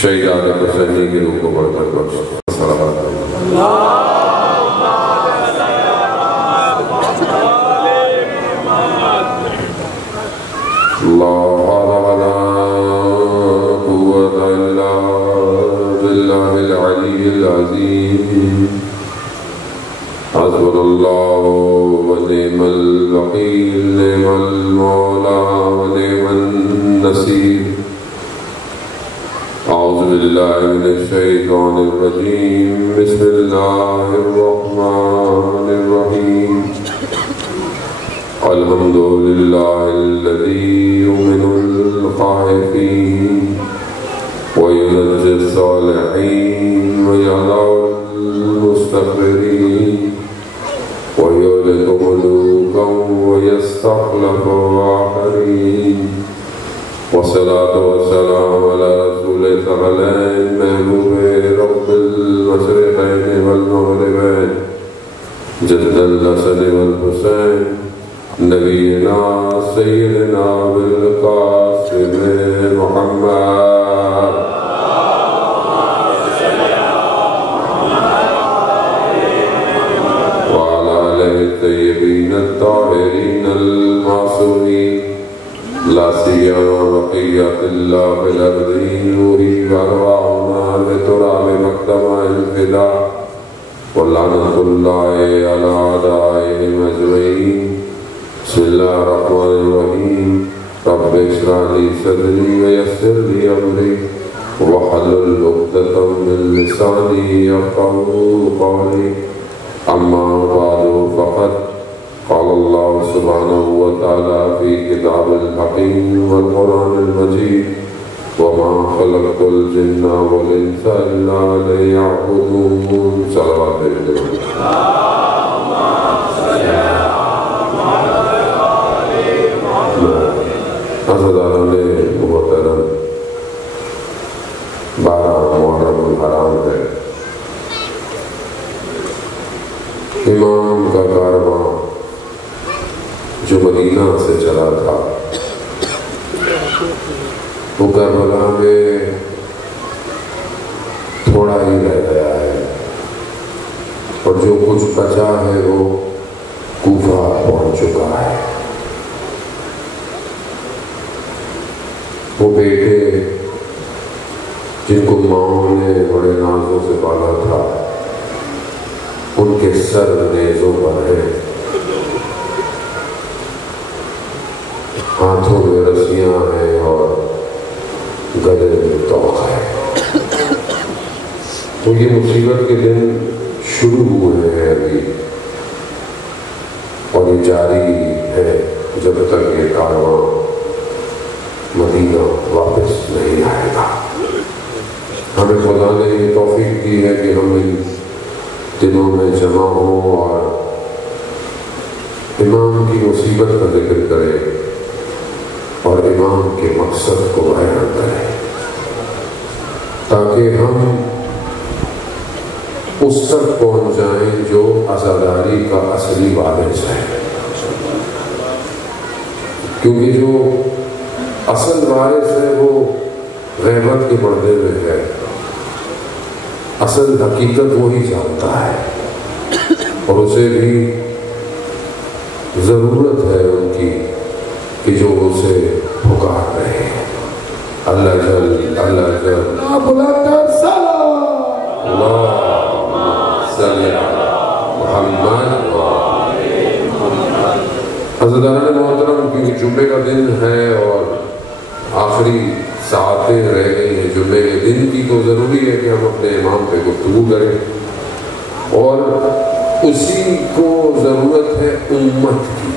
شہید آدم حسینی کی روح کو برکت بخش السلام علیکم لا حول ولا قوة إلا بالله العلي العظيم حسبنا الله ونعم الوكيل نعم المولى ونعم النصير أعوذ بالله من الشيطان الرجيم بسم الله الرحمن الرحيم الحمد لله الذي يؤمن الخائفين وينجي الصالحين ويعلى المستكبرين ويهلك ملوكا ويستخلف آخرين والصلاة والسلام على رسول الثقلين محبوب رب المشرقين والمغربين جد الحسن والحسين نبينا سيدنا بالقاسم محمد وعلى آله الطيبين الطاهرين المعصومين لا سيما بقية الله في الأرضين روحي وأرواحنا لتراب مقدمة الفداء ولعنة الله على أعدائهم أجمعين بسم الله الرحمن الرحيم رب اشرح لي صدري ويسر لي أمري واحلل عقدة من لساني يفقهوا قولي أما بعد فقد قال الله سبحانه وتعالى في كتاب الحكيم والقرآن المجيد وما خلقت الجن والإنس إلا ليعبدون صلوات الله عزیزان محترم 12 محرم الحرام ہے امام کا کارواں جو مدینہ سے چلا تھا وہ کربلا میں تھوڑا ہی رہ گیا ہے اور جو کچھ بچا ہے وہ کوفہ پہنچ چکا ہے وہ بیٹے جن کو ماں نے بڑے نازوں سے پالا تھا ان کے سر نیزوں پر ہے ہاتھوں میں رسیاں ہیں اور گلے میں توق ہے تو یہ مصیبت کے دن شروع ہوئے ہیں ابھی اور یہ جاری ہے جب تک یہ کارواں مدینہ واپس نہیں آئے گا ہمیں خدا نے یہ توفیق دی ہے کہ ہم ان دنوں میں جمع ہوں اور امام کی مصیبت کا ذکر کریں اور امام کے مقصد کو بیان کریں تاکہ ہم اس تک پہنچ جائیں جو عزاداری کا اصلی وارث ہے کیونکہ جو اصل وارث ہے وہ غیبت کے پردے میں ہے اصل حقیقت وہی جانتا ہے اور اسے بھی ضرورت ہے ان کی کہ جو اسے پکار رہے ہیں اللہ جل اللہ صلی محمد حضرات محترم کیونکہ جمعے کا دن ہے اور آخری ساعتیں رہ گئی ہیں جمعے کے دن کی تو ضروری ہے کہ ہم اپنے امام پہ گفتگو کریں اور اسی کو ضرورت ہے امت کی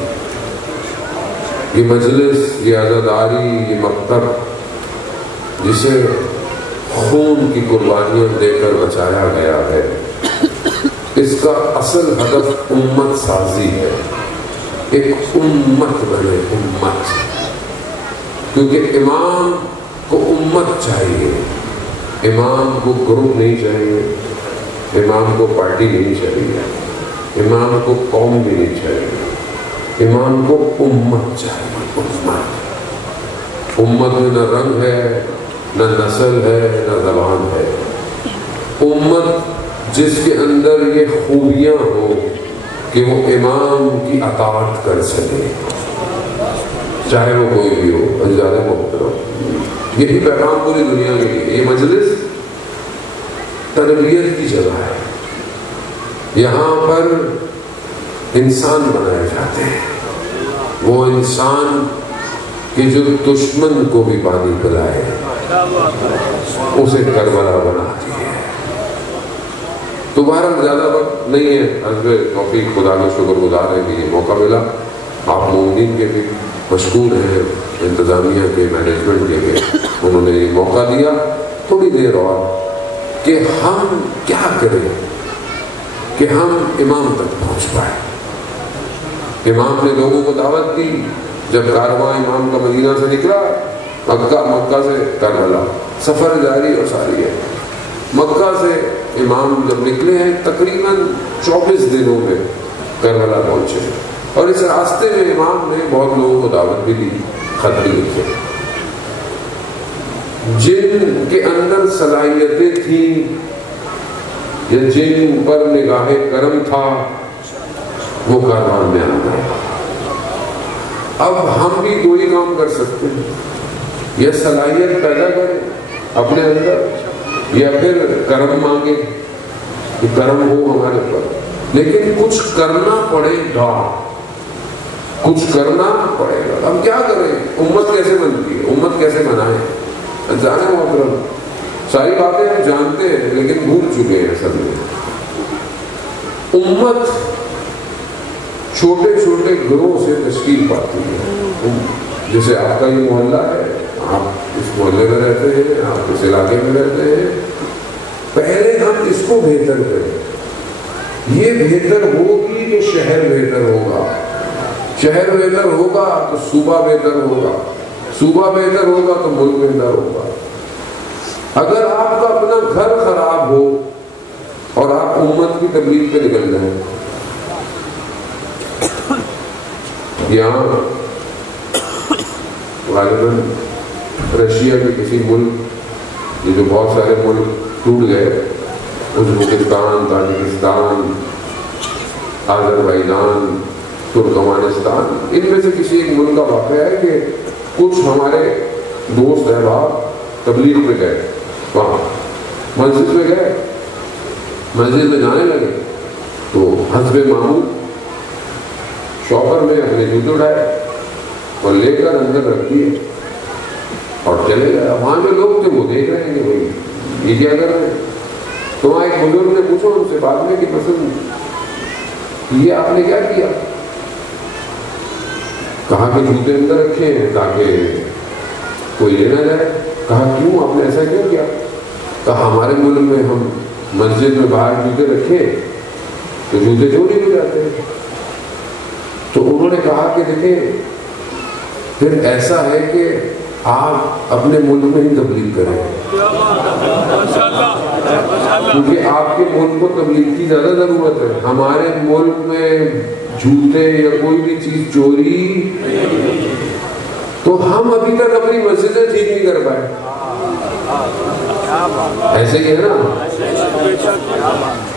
یہ مجلس یہ عزاداری یہ مکتب جسے خون کی قربانیاں دے کر بچایا گیا ہے اس کا اصل ہدف امت سازی ہے ایک امت بنے امت کیونکہ امام کو امت چاہیے امام کو گروپ نہیں چاہیے امام کو پارٹی نہیں چاہیے امام کو قوم بھی نہیں چاہیے امام کو امت چاہیے امت امت میں نہ رنگ ہے، نہ نسل ہے، نہ زبان ہے. امت جس کے اندر یہ خوبیاں ہوں کہ وہ امام کی اطاعت کر سکے، چاہے وہ کوئی بھی ہو. اجزاد محترم، یہی پیغام پوری دنیا کے لیے. یہ مجلس تربیت کی جگہ ہے. یہاں پر انسان بنائے جاتے ہیں، وہ انسان کہ جو دشمن کو بھی پانی پلائے اسے کربلا بناتی ہے. تو بہرحال زیادہ وقت نہیں ہے. حضرت توفیق خدا کا شکر گزار ہے کہ یہ موقع ملا. آپ مومنین کے بھی مشکور ہیں، انتظامیہ کے، مینجمنٹ کے بھی انہوں نے یہ موقع دیا. تھوڑی دیر اور کہ ہم کیا کریں کہ ہم امام تک پہنچ پائے. امام نے لوگوں کو دعوت دی. جب کارواں امام کا مدینہ سے نکلا، مکہ سے کربلا، سفر جاری اور ساری ہے. مکہ سے امام جب نکلے ہیں تقریباً 24 دنوں میں کربلا پہنچے. اور اس راستے میں امام نے بہت لوگوں کو دعوت بھی دی، خط بھی لکھے. جن کے اندر صلاحیتیں تھیں یا جن پر نگاہ کرم تھا وہ کاروان میں آ گئے. اب ہم بھی دو ہی کام کر سکتے ہیں، یا صلاحیت پیدا کریں اپنے اندر، یا پھر کرم مانگے کہ کرم ہو ہمارے اوپر. لیکن کچھ کرنا پڑے گا، کچھ کرنا پڑے گا. ہم کیا کریں؟ امت کیسے بنتی ہے، امت کیسے بنائیں؟ جانے محترم ساری باتیں ہم جانتے ہیں لیکن بھول چکے ہیں سب میں. امت چھوٹے چھوٹے گروہ سے تشکیل پاتی ہے. جیسے آپ کا یہ محلہ ہے، آپ اس محلے میں رہتے ہیں، آپ اس علاقے میں رہتے ہیں. پہلے ہم اس کو بہتر کریں. یہ بہتر ہوگی تو شہر بہتر ہوگا، شہر بہتر ہوگا تو صوبہ بہتر ہوگا، صوبہ بہتر ہوگا تو ملک بہتر ہوگا. اگر آپ کا اپنا گھر خراب ہو اور آپ امت کی تبلیغ پہ نکل جائیں. یہاں غالباً رشیا کے کسی ملک، یہ جو بہت سارے ملک ٹوٹ گئے، ازبکستان، تاجکستان، آذربائیجان، ترکمانستان، ان میں سے کسی ایک ملک کا واقعہ ہے کہ کچھ ہمارے دوست احباب تبلیغ پہ گئے. وہاں مسجد میں گئے، مسجد میں جانے لگے تو حسب معمول شاپر میں اپنے جوتے اٹھائے اور لے کر اندر رکھ دیے اور چلے گئے. وہاں جو لوگ تھے وہ دیکھ رہے ہیں کہ بھائی یہ کیا کر رہے ہیں. تو وہاں ایک بزرگ نے پوچھا ان سے بعد میں کہ پسند یہ آپ نے کیا کیا؟ کہا کہ جوتے اندر رکھے ہیں تاکہ کوئی لے نہ جائے. کہا کیوں آپ نے ایسا کیوں کیا؟ کہا ہمارے ملک میں ہم مسجد میں باہر جوتے رکھے تو جوتے چوری ہو جاتے ہیں. تو انہوں نے کہا کہ دیکھیں پھر ایسا ہے کہ آپ اپنے ملک میں ہی تبلیغ کریں، کیونکہ آپ کے ملک کو تبلیغ کی زیادہ ضرورت ہے. ہمارے ملک میں جوتے یا کوئی بھی چیز چوری، تو ہم ابھی تک اپنی مسجدیں ٹھیک نہیں کر پائے. ایسے ہی ہے نا.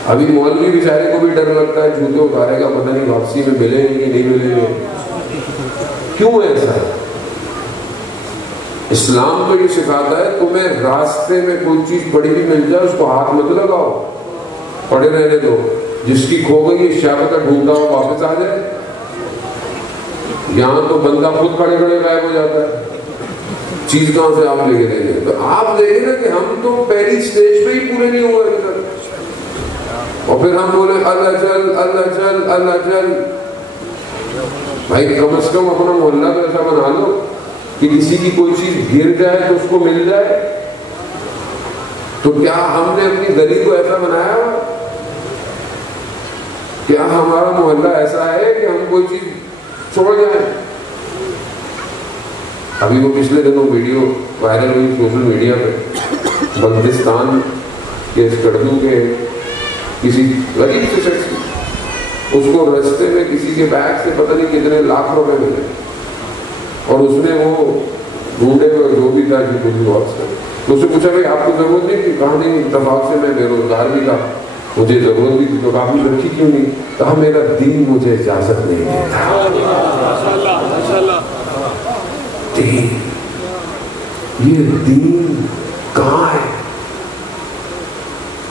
ابھی مولوی بیچارے کو بھی ڈر لگتا ہے جوتے اتارے گا، پتہ نہیں واپسی میں ملیں گے کہ نہیں ملیں گے. کیوں ایسا ہے؟ اسلام تو یہ سکھاتا ہے تمہیں راستے میں کوئی چیز پڑی بھی مل جائے اس کو ہاتھ مت لگاؤ، پڑے رہنے دو. جس کی کھو گئی یہ شاید ڈھونڈا ہو واپس آ جائے. یہاں تو بندہ خود کھڑے کھڑے غائب ہو جاتا ہے، چیز کہاں سے آپ لے کے دیں گے. تو آپ دیکھیں نا کہ ہم تو پہلی سٹیج پہ ہی پورے نہیں ہوئے ابھی تک، اور پھر ہم بولے اللہ چل اللہ چل اللہ چل. بھائی کم از کم اپنا محلہ تو ایسا بنا لو کہ کسی کی کوئی چیز گر جائے تو اس کو مل جائے. تو کیا ہم نے اپنی گلی کو ایسا بنایا؟ کیا ہمارا محلہ ایسا ہے کہ ہم کوئی چیز چھوڑ جائیں؟ ابھی وہ پچھلے دنوں ویڈیو وائرل ہوئی سوشل میڈیا پہ، بلتستان کے اسکردو کے کسی غریب سے شخص اس کو رستے میں کسی کے بیگ سے پتہ نہیں کتنے لاکھ روپے ملے، اور اس نے وہ ڈھونڈے ہوئے جو بھی تھا کہ کچھ بہت سے تو اسے پوچھا بھائی آپ کو ضرورت نہیں تھی؟ کہا نہیں، اتفاق سے میں بے روزگار بھی تھا، مجھے ضرورت بھی تھی۔ تو کہا آپ نے رکھی کیوں نہیں؟ کہا میرا دین مجھے اجازت نہیں دیتا۔ دین، یہ دین کہاں ہے؟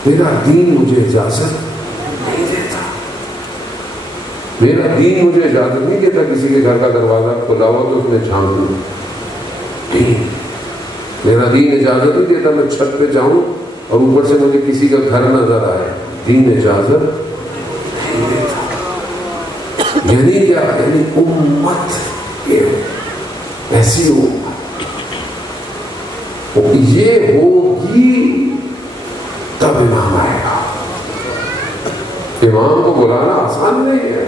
میرا دین مجھے اجازت نہیں دیتا، میرا دین مجھے اجازت نہیں دیتا کسی کے گھر کا دروازہ کھلا ہوا تو اس میں جھانک دوں۔ میرا دین اجازت نہیں دیتا میں چھت پہ جاؤں اور اوپر سے مجھے کسی کا گھر نظر آئے، دین اجازت نہیں دیتا۔ یعنی کیا؟ یعنی امت ایسی ہو، یہ ہوگی تب امام آئے گا۔ امام کو بلانا آسان نہیں ہے۔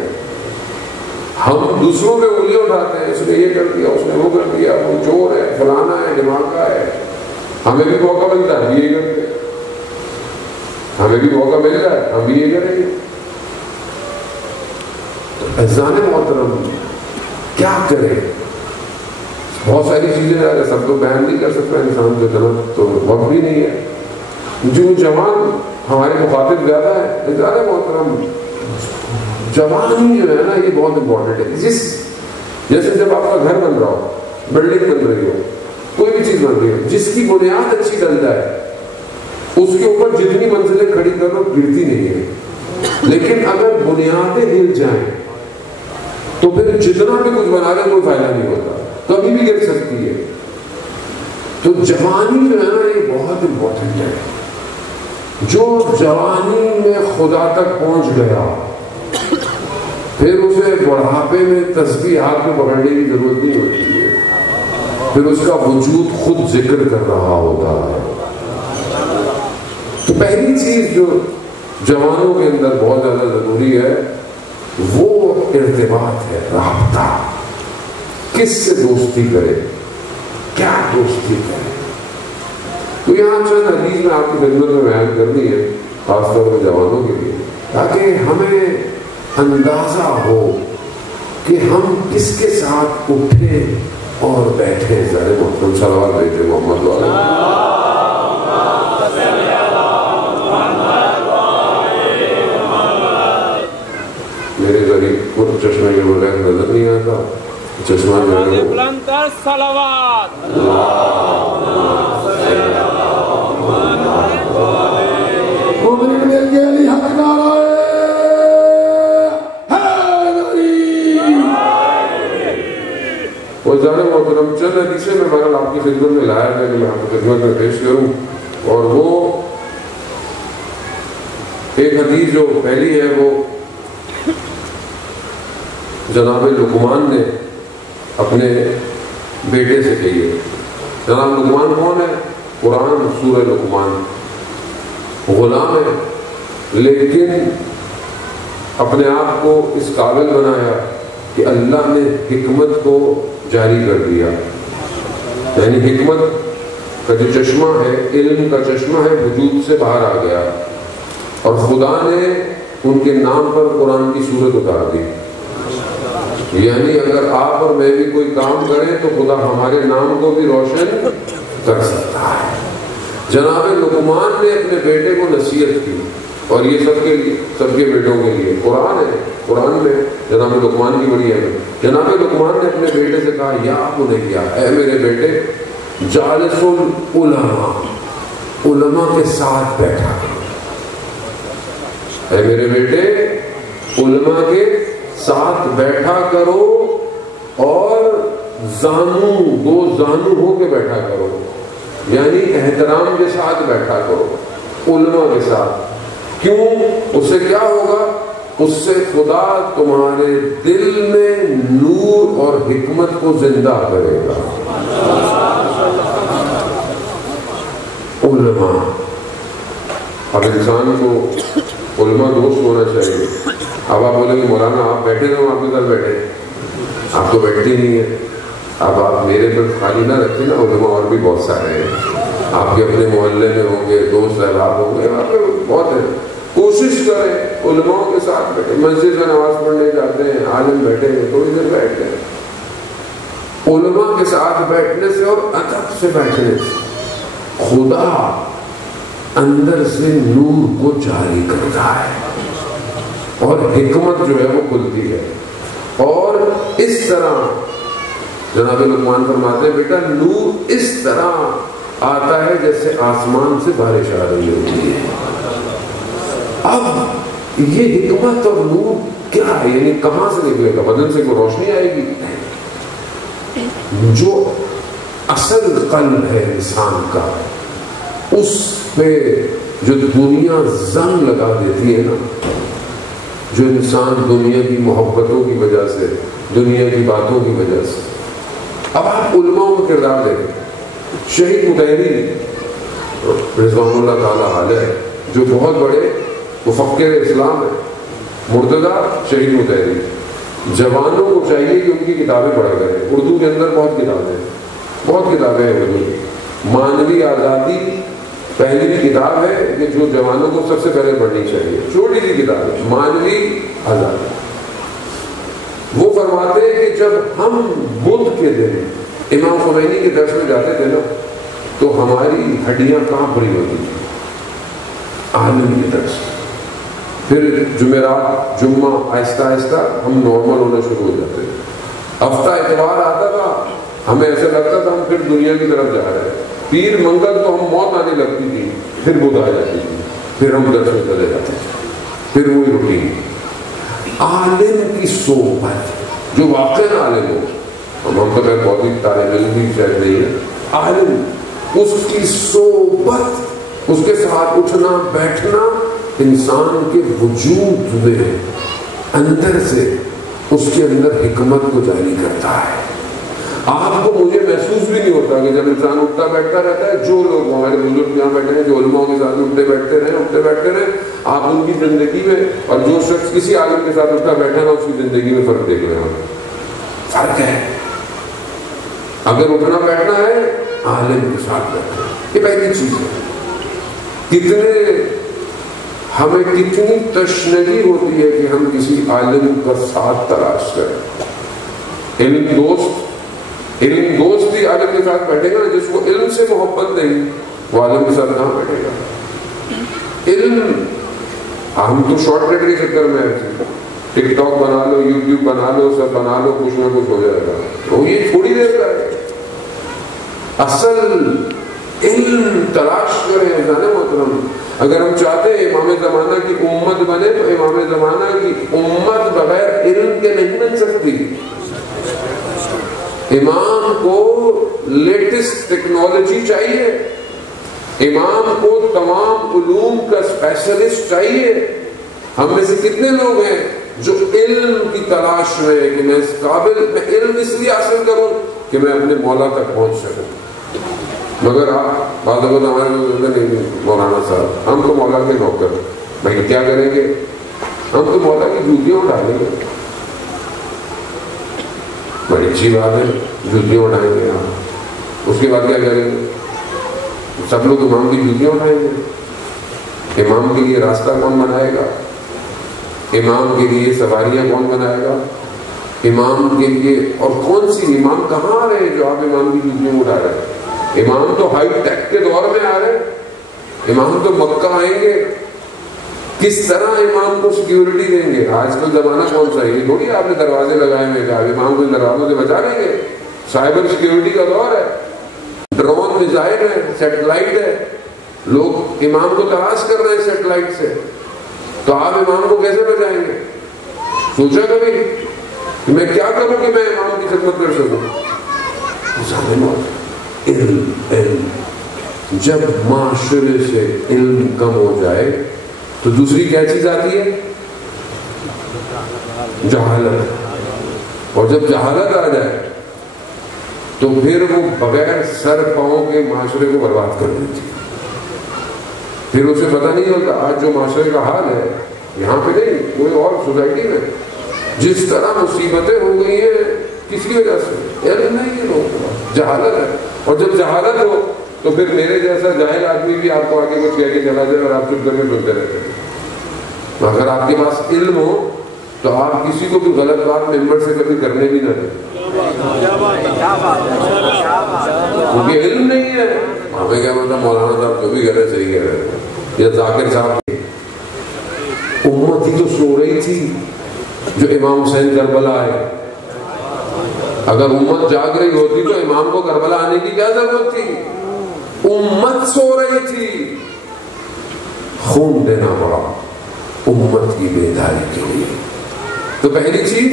ہم دوسروں پہ انگلیاں اٹھاتے ہیں، اس نے یہ کر دیا، اس نے وہ کر دیا، وہ چور ہے، فلانا ہے، دماغہ ہے۔ ہمیں بھی موقع ملتا ہے، ہم بھی یہ کرتے ہیں، ہمیں بھی موقع مل رہا ہے، ہم بھی یہ کریں گے۔ تو اذان محترم کیا کرے؟ بہت ساری چیزیں ہیں، سب تو بیان نہیں کر سکتا انسان جو جنم، تو وقت بھی نہیں ہے۔ جو جوان ہمارے مخاطب زیادہ ہے، اذان محترم جوانی جو ہے نا یہ بہت امپورٹنٹ ہے۔ جیسے جب آپ کا گھر بن رہا ہو، بلڈنگ بن رہی ہو، کوئی بھی چیز بن رہی ہو، جس کی بنیاد اچھی ڈل جائے اس کے اوپر جتنی منزلیں کھڑی کرو گرتی نہیں ہے، لیکن اگر بنیادیں ہل جائیں تو پھر جتنا بھی کچھ بنا لے کوئی فائدہ نہیں ہوتا، کبھی بھی گر سکتی ہے۔ تو جوانی جو ہے نا یہ بہت امپورٹنٹ ہے۔ جو جوانی میں خدا تک پہنچ گیا پھر اسے بڑھاپے میں تسبیح ہاتھ میں پکڑنے کی ضرورت نہیں ہوتی ہے، پھر اس کا وجود خود ذکر کر رہا ہوتا ہے۔ تو پہلی چیز جو جوانوں کے اندر بہت زیادہ ضروری ہے وہ ارتباط ہے، رابطہ۔ کس سے دوستی کرے، کیا دوستی کرے؟ تو یہاں چند حدیث میں آپ کی خدمت میں بیان کرنی ہے، خاص طور پر جوانوں کے لیے، تاکہ ہمیں اندازہ ہو کہ ہم کس کے ساتھ اٹھے اور بیٹھے۔ ذرا محترم صلوات بھیجے محمد والے۔ میرے غریب کو چشمے کے بغیر نظر نہیں آتا، چشمہ جو ہے صلوات۔ محترم چند حدیثیں میں بہرحال آپ کی خدمت میں لایا ہے کہ میں آپ کی خدمت میں پیش کروں، اور وہ ایک حدیث جو پہلی ہے وہ جناب لقمان نے اپنے بیٹے سے کہی ہے۔ جناب لقمان کون ہے؟ قرآن سورہ لقمان، غلام ہے لیکن اپنے آپ کو اس قابل بنایا کہ اللہ نے حکمت کو جاری کر دیا، یعنی حکمت کا جو چشمہ ہے، علم کا چشمہ ہے، وجود سے باہر آ گیا، اور خدا نے ان کے نام پر قرآن کی سورت اتار دی۔ یعنی اگر آپ اور میں بھی کوئی کام کریں تو خدا ہمارے نام کو بھی روشن کر سکتا ہے۔ جناب لقمان نے اپنے بیٹے کو نصیحت کی، اور یہ سب کے بیٹوں کے لیے قرآن ہے، قرآن میں جناب لقمان کی بڑی اہمیت۔ جناب لقمان نے اپنے بیٹے سے کہا یا بنیا، اے میرے بیٹے، جالس العلماء، علماء کے ساتھ بیٹھا کرو۔ اے میرے بیٹے، علماء کے ساتھ بیٹھا کرو، اور زانو، دو زانو ہو کے بیٹھا کرو، یعنی احترام کے ساتھ بیٹھا کرو علماء کے ساتھ۔ کیوں؟ اس سے کیا ہوگا؟ اس سے خدا تمہارے دل میں نور اور حکمت کو زندہ کرے گا۔ علماء، اب انسان کو علماء دوست ہونا چاہیے۔ اب آپ بولیں کہ مولانا آپ بیٹھے رہو، آپ کے گھر بیٹھے، آپ تو بیٹھتے نہیں ہیں۔ اب آپ میرے پر خالی نہ رکھیں نا، علماء اور بھی بہت سارے ہیں، آپ کے اپنے محلے میں ہوں گے، دوست احباب ہوں گے، آپ کے بہت ہیں۔ کوشش کریں علماء کے ساتھ بیٹھے، مسجد میں نماز پڑھنے جاتے ہیں، عالم بیٹھے ہیں، تھوڑی دیر بیٹھ گئے، علماء کے ساتھ بیٹھنے سے اور ادب سے بیٹھنے سے خدا اندر سے نور کو جاری کرتا ہے اور حکمت جو ہے وہ کھلتی ہے. اور اس طرح جناب لقمان فرماتے ہیں بیٹا نور اس طرح آتا ہے جیسے آسمان سے بارش آ رہی ہوتی ہے. اب یہ حکمت اور نور کیا ہے؟ یعنی کہاں سے نکلے گا؟ بدن سے کوئی روشنی آئے گی؟ جو اصل قلب ہے انسان کا اس پہ جو دنیا زنگ لگا دیتی ہے نا، جو انسان دنیا کی محبتوں کی وجہ سے، دنیا کی باتوں کی وجہ سے. اب آپ علماء کا کردار دیکھیں. شہید مطہری رضوان اللہ تعالیٰ علیہ جو بہت بڑے مفکر اسلام ہے، مرتضیٰ شہید مطہری، جوانوں کو چاہیے کہ ان کی کتابیں پڑھا کریں. اردو کے اندر بہت کتابیں ہیں اردو کی. مانوی آزادی پہلی بھی کتاب ہے کہ جو جوانوں کو سب سے پہلے پڑھنی چاہیے. چھوٹی سی کتاب ہے مانوی آزادی. وہ فرماتے ہیں کہ جب ہم بدھ کے دن امام خمینی کے درس میں جاتے تھے نا تو ہماری ہڈیاں کہاں پڑی ہوتی تھی عالم کے درس. پھر جمعرات جمعہ آہستہ آہستہ ہم نارمل ہونا شروع ہو جاتے تھے. ہفتہ اتوار آتا تھا ہمیں ایسا لگتا تھا ہم پھر دنیا کی طرف جا رہے ہیں. پیر منگل تو ہم موت آنے لگتی تھی پھر بدھ آ جاتی تھی پھر ہم درس میں چلے جاتے تھے. پھر وہی روٹین. عالم کی صحبت جو واقعی عالم ہو، ہم تو بہت ہی طالب علم بھی شاید نہیں ہے، عالم اس کی صحبت، اس کے ساتھ اٹھنا بیٹھنا انسان کے وجود میں اندر سے اس کے اندر حکمت کو جاری کرتا ہے. آپ کو مجھے محسوس بھی نہیں ہوتا کہ جب انسان اٹھتا بیٹھتا رہتا ہے. جو لوگ ہمارے بزرگ یہاں بیٹھے ہیں جو علماء کے ساتھ اٹھتے بیٹھتے رہے آپ ان کی زندگی میں اور جو شخص کسی عالم کے ساتھ اٹھتا بیٹھا نا اس کی زندگی میں فرق دیکھ رہے ہیں. فرق ہے. اگر اٹھنا بیٹھنا ہے عالم کے ساتھ بیٹھنا، یہ پہلی چیز ہے. ہمیں کتنی تشنگی ہوتی ہے کہ ہم کسی عالم کا ساتھ تلاش کریں. علم دوست بھی عالم کے ساتھ بیٹھے گا جس کو علم سے محبت نہیں وہ عالم کے ساتھ کہاں بیٹھے گا. علم ہم تو شارٹ کٹ کے چکر میں ٹک ٹاک بنا لو، یوٹیوب بنا لو، سب بنا لو، کچھ نہ کچھ ہو جائے گا. تو یہ تھوڑی دیر کا ہے. اصل علم تلاش کریں جانے محترم. اگر ہم چاہتے ہیں امام زمانہ کی امت بنے تو امام زمانہ کی امت بغیر علم کے نہیں بن سکتی. امام کو لیٹسٹ ٹیکنالوجی چاہیے، امام کو تمام علوم کا اسپیشلسٹ چاہیے. ہم میں سے کتنے لوگ ہیں جو علم کی تلاش میں کہ میں اس قابل میں علم اس لیے حاصل کروں کہ میں اپنے مولا تک پہنچ سکوں. مگر آپ بعض اوقات ہمارے نہیں مولانا صاحب ہم تو مولا کے نوکر، بھائی کیا کریں گے؟ ہم تو مولا کی جوتیاں اٹھائیں گے. بڑی اچھی بات ہے، جوتیاں اٹھائیں گے آپ. اس کے بعد کیا کریں گے؟ سب لوگ امام کی جوتیاں اٹھائیں گے. امام کے لیے راستہ کون بنائے گا؟ امام کے لیے سواریاں کون بنائے گا؟ امام کے لیے اور کون سی امام کہاں آ رہے ہیں جو آپ امام کی جوتیاں اٹھا رہے ہیں؟ امام تو ہائی ٹیک کے دور میں آ رہے ہیں. امام تو مکہ آئیں گے. کس طرح امام کو سیکیورٹی دیں گے؟ آج کل زمانہ کون سا ہے؟ یہ تھوڑی آپ نے دروازے لگائے ہوئے کہ امام کو دروازوں سے بچا لیں گے. سائبر سیکیورٹی کا دور ہے، ڈرون میزائل ہے، سیٹلائٹ ہے. لوگ امام کو تلاش کر رہے ہیں سیٹلائٹ سے. تو آپ امام کو کیسے بچائیں گے؟ سوچا کبھی کہ میں کیا کروں کہ میں امام کی خدمت کر سکوں؟ علم جب معاشرے سے علم کم ہو جائے تو دوسری کیا چیز آتی ہے؟ جہالت. اور جب جہالت آ جائے تو پھر وہ بغیر سر پاؤں کے معاشرے کو برباد کر دیتی ہے. پھر اسے پتہ نہیں ہوتا آج جو معاشرے کا حال ہے یہاں پہ نہیں کوئی اور سوسائٹی میں جس طرح مصیبتیں ہو گئی ہیں کس کی وجہ سے؟ علم نہیں ہے، لوگ جہالت ہے. اور جب جہالت ہو تو پھر میرے جیسا جاہل آدمی بھی آپ کو آگے کچھ کہہ کے چلا جائے اور آپ چپ کر کے سنتے رہتے ہیں. اگر آپ کے پاس علم ہو تو آپ کسی کو بھی غلط بات ممبر سے کبھی کرنے بھی نہ دیں. کیونکہ علم نہیں ہے. ہمیں کیا پتا مولانا صاحب جو بھی کہہ رہے صحیح کہہ رہے, یا ذاکر صاحب. امت ہی تو سو رہی تھی جو امام حسین کربلا آئے. اگر امت جاگ رہی ہوتی تو امام کو کربلا آنے کی کیا ضرورت تھی؟ امت سو رہی تھی, خون دینا پڑا امت کی بیداری کے لیے. تو پہلی چیز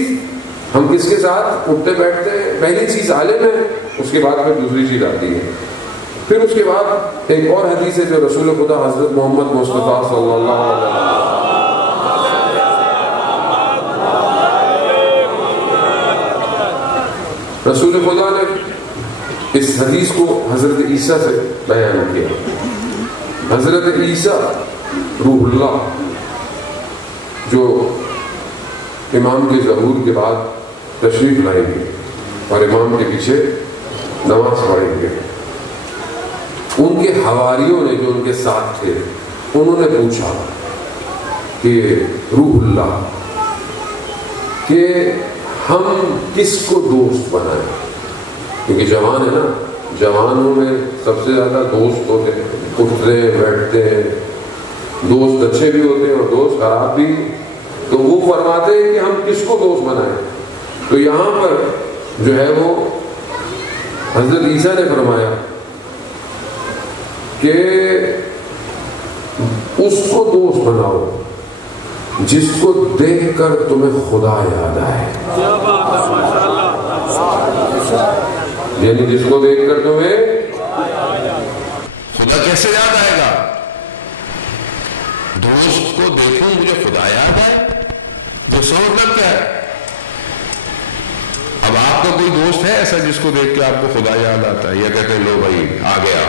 ہم کس کے ساتھ اٹھتے بیٹھتے ہیں؟ پہلی چیز عالم ہے, اس کے بعد پھر دوسری چیز آتی ہے. پھر اس کے بعد ایک اور حدیث ہے جو رسول خدا حضرت محمد مصطفیٰ صلی اللہ علیہ وسلم, رسول خدا نے اس حدیث کو حضرت عیسیٰ سے بیان کیا. حضرت عیسیٰ روح اللہ جو امام کے ظہور کے بعد تشریف لائیں گے اور امام کے پیچھے نماز پڑھیں گے. ان کے حواریوں نے جو ان کے ساتھ تھے انہوں نے پوچھا کہ روح اللہ کہ ہم کس کو دوست بنائیں, کیونکہ جوان ہے نا, جوانوں میں سب سے زیادہ دوست ہوتے ہیں, اٹھتے ہیں بیٹھتے ہیں, دوست اچھے بھی ہوتے ہیں اور دوست خراب بھی. تو وہ فرماتے ہیں کہ ہم کس کو دوست بنائیں. تو یہاں پر جو ہے وہ حضرت عیسیٰ نے فرمایا کہ اس کو دوست بناؤ جس کو دیکھ کر تمہیں خدا یاد آئے. یعنی جس کو دیکھ کر تمہیں خدا کیسے یاد آئے گا؟ دوست کو دیکھوں مجھے خدا یاد آئے, دوست مطلب کیا ہے؟ اب آپ کا کوئی دوست ہے ایسا جس کو دیکھ کے آپ کو خدا یاد آتا ہے, یا کہتے ہیں لو بھائی آ گیا؟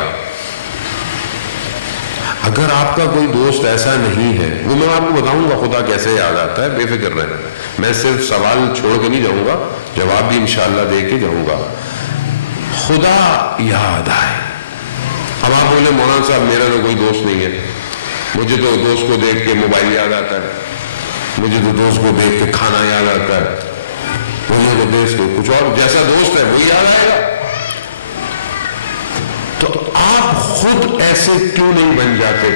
اگر آپ کا کوئی دوست ایسا نہیں ہے, وہ میں آپ کو بتاؤں گا خدا کیسے یاد آتا ہے, بے فکر رہنا. میں صرف سوال چھوڑ کے نہیں جاؤں گا, جواب بھی انشاءاللہ دے کے جاؤں گا. خدا یاد آئے. اب آپ بولے مولانا صاحب میرا تو کوئی دوست نہیں ہے, مجھے تو دوست کو دیکھ کے موبائل یاد آتا ہے, مجھے تو دوست کو دیکھ کے کھانا یاد آتا ہے, مجھے تو دیکھ کے کچھ اور جیسا دوست ہے وہی یاد آئے گا. تو آپ خود ایسے کیوں نہیں بن جاتے